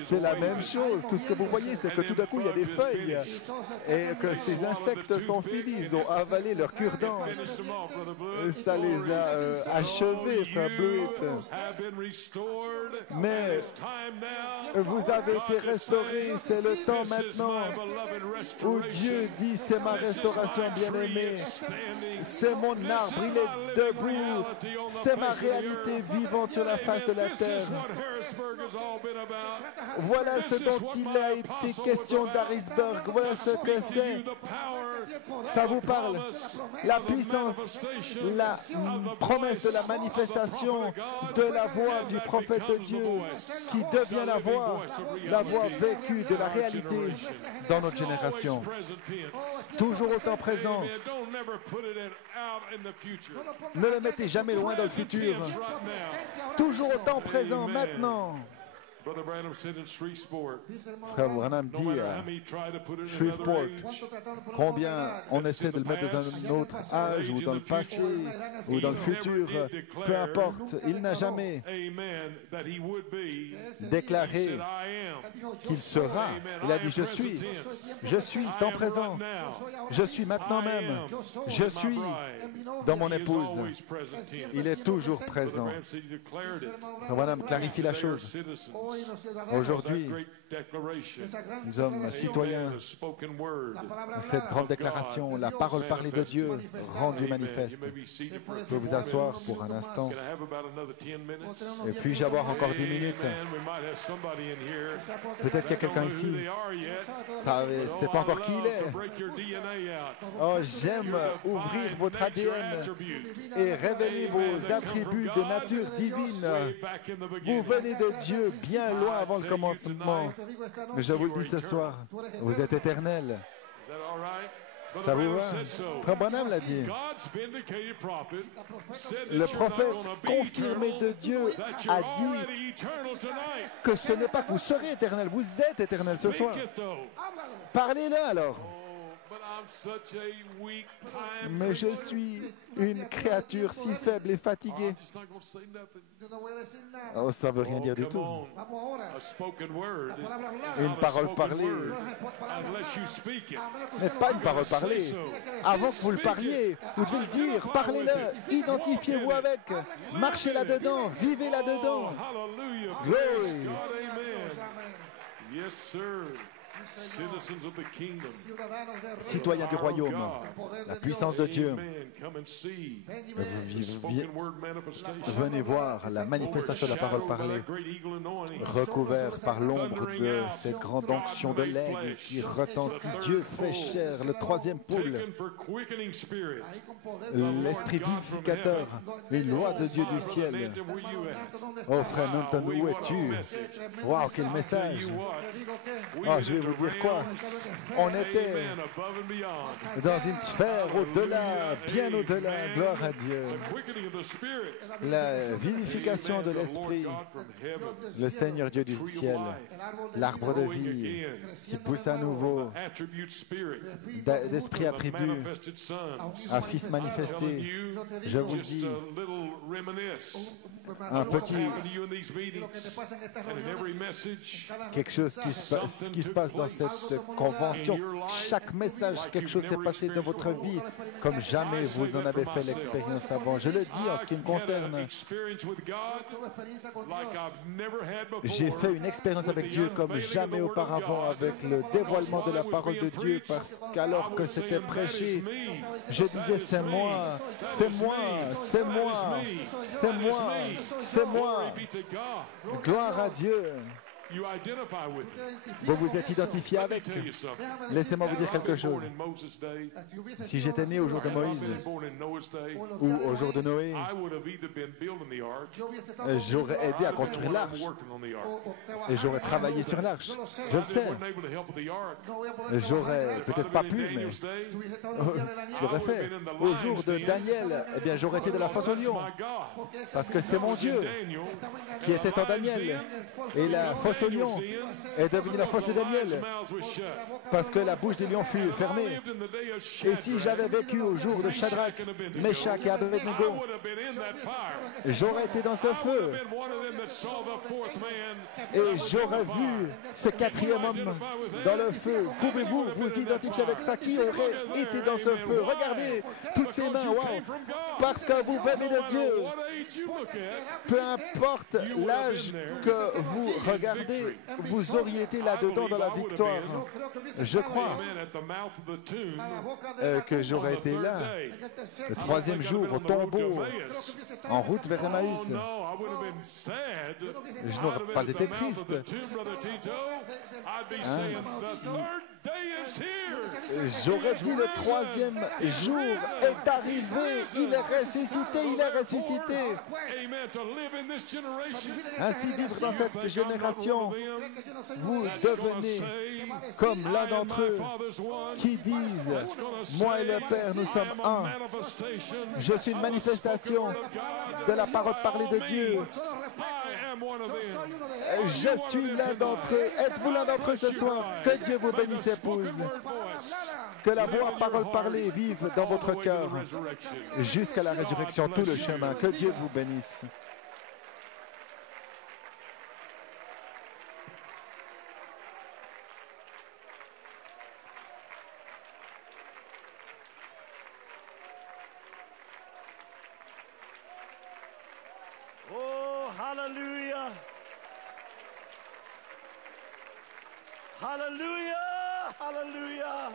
c'est la même chose. Tout ce que vous voyez, c'est que tout d'un coup, il y a des feuilles et que ces insectes sont finis. Ils ont avalé leur cure-dent. Ça les a achevés, frère Blewett. Mais vous avez été restaurés. C'est le temps maintenant où Dieu dit, c'est ma restauration bien-aimée. C'est mon arbre, il est debout. C'est ma réalité vivante sur la face de la terre. Voilà ce dont il a été question d'Harrisburg. Voilà ce que c'est. Ça vous parle. La puissance, la promesse de la manifestation de la voix du prophète de Dieu qui devient la voix vécue de la réalité dans notre génération. Toujours autant présent. Ne le mettez jamais loin dans le futur. Toujours autant présent maintenant. Frère Branham dit à Shreveport, combien on essaie de le mettre dans un autre âge ou dans le passé ou dans le futur, peu importe, il n'a jamais déclaré qu'il sera. Il a dit je suis temps présent, je suis maintenant même, je suis dans mon épouse. Il est toujours présent. Frère Branham clarifie la chose. Aujourd'hui, nous sommes citoyens de cette grande déclaration, la parole parlée de Dieu rendue manifeste. Vous pouvez vous asseoir pour un instant. Et puis-je avoir encore 10 minutes? Peut-être qu'il y a quelqu'un ici. C'est pas encore qui il est. Oh, j'aime ouvrir votre ADN et révéler vos attributs de nature divine. Vous venez de Dieu bien loin avant le commencement. Mais je vous le dis ce soir, vous êtes éternel. Ça vous va? Frère Branham l'a dit. Le prophète confirmé de Dieu a dit que ce n'est pas que vous serez éternel, vous êtes éternel ce soir. Parlez-le alors. Mais je suis une créature si faible et fatiguée. Oh, ça ne veut rien dire du tout. Une parole parlée. Mais pas une parole parlée. Avant que vous le parliez, vous devez le dire, parlez-le, identifiez-vous avec, marchez là-dedans, vivez là-dedans. Glory. Citoyens du royaume, la puissance de Dieu. Venez voir la manifestation de la parole parlée, recouvert par l'ombre de cette grande onction de l'aigle qui retentit. Dieu fait chair, le troisième poule, l'esprit vivificateur, les lois de Dieu du ciel. Oh frère Nanton, où es-tu? Waouh, quel message! Oh, je vais vous dire quoi? On était dans une sphère au-delà, bien au-delà, gloire à Dieu. La vivification de l'Esprit, le Seigneur Dieu du ciel, l'arbre de vie qui pousse à nouveau, d'esprit attribut, un Fils manifesté. Je vous dis, un petit, quelque chose qui se passe dans cette convention. Chaque message, quelque chose s'est passé dans votre vie comme jamais vous en avez fait l'expérience avant. Je le dis en ce qui me concerne. J'ai fait une expérience avec Dieu comme jamais auparavant, avec le dévoilement de la parole de Dieu, parce qu'alors que c'était prêché, je disais c'est moi, c'est moi, c'est moi, c'est moi, c'est moi. Gloire à Dieu. Vous vous êtes identifié avec. Laissez-moi vous dire quelque chose. Si j'étais né au jour de Moïse ou au jour de Noé, j'aurais aidé à construire l'arche et j'aurais travaillé sur l'arche. Je le sais. J'aurais peut-être pas pu, mais j'aurais fait. Au jour de Daniel, eh bien, j'aurais été de la fosse au lion parce que c'est mon Dieu qui était en Daniel et la fosse fosse aux lions est devenue la fosse de Daniel, parce que la bouche des lions fut fermée. Et si j'avais vécu au jour de Shadrach, Meshach et Abednego, j'aurais été dans ce feu. Et j'aurais vu ce quatrième homme dans le feu. Pouvez-vous vous identifier avec ça? Qui aurait été dans ce feu? Regardez toutes ces mains, wow! Parce que vous venez de Dieu. Peu importe l'âge que vous regardez, vous auriez été là-dedans dans la victoire. Je crois que j'aurais été là le troisième jour au tombeau, en route vers Emmaüs. Je n'aurais pas été triste. J'aurais dit le troisième jour est arrivé, il est ressuscité, il est ressuscité. Ainsi vivre dans cette génération, vous devenez comme l'un d'entre eux qui disent, moi et le Père, nous sommes un. Je suis une manifestation de la parole parlée de Dieu. Je suis l'un d'entre eux. Êtes-vous l'un d'entre eux ce soir? Que Dieu vous bénisse, épouse. Que la voix parole parlée vive dans votre cœur jusqu'à la résurrection, tout le chemin. Que Dieu vous bénisse. Oh, hallelujah. Hallelujah. Hallelujah.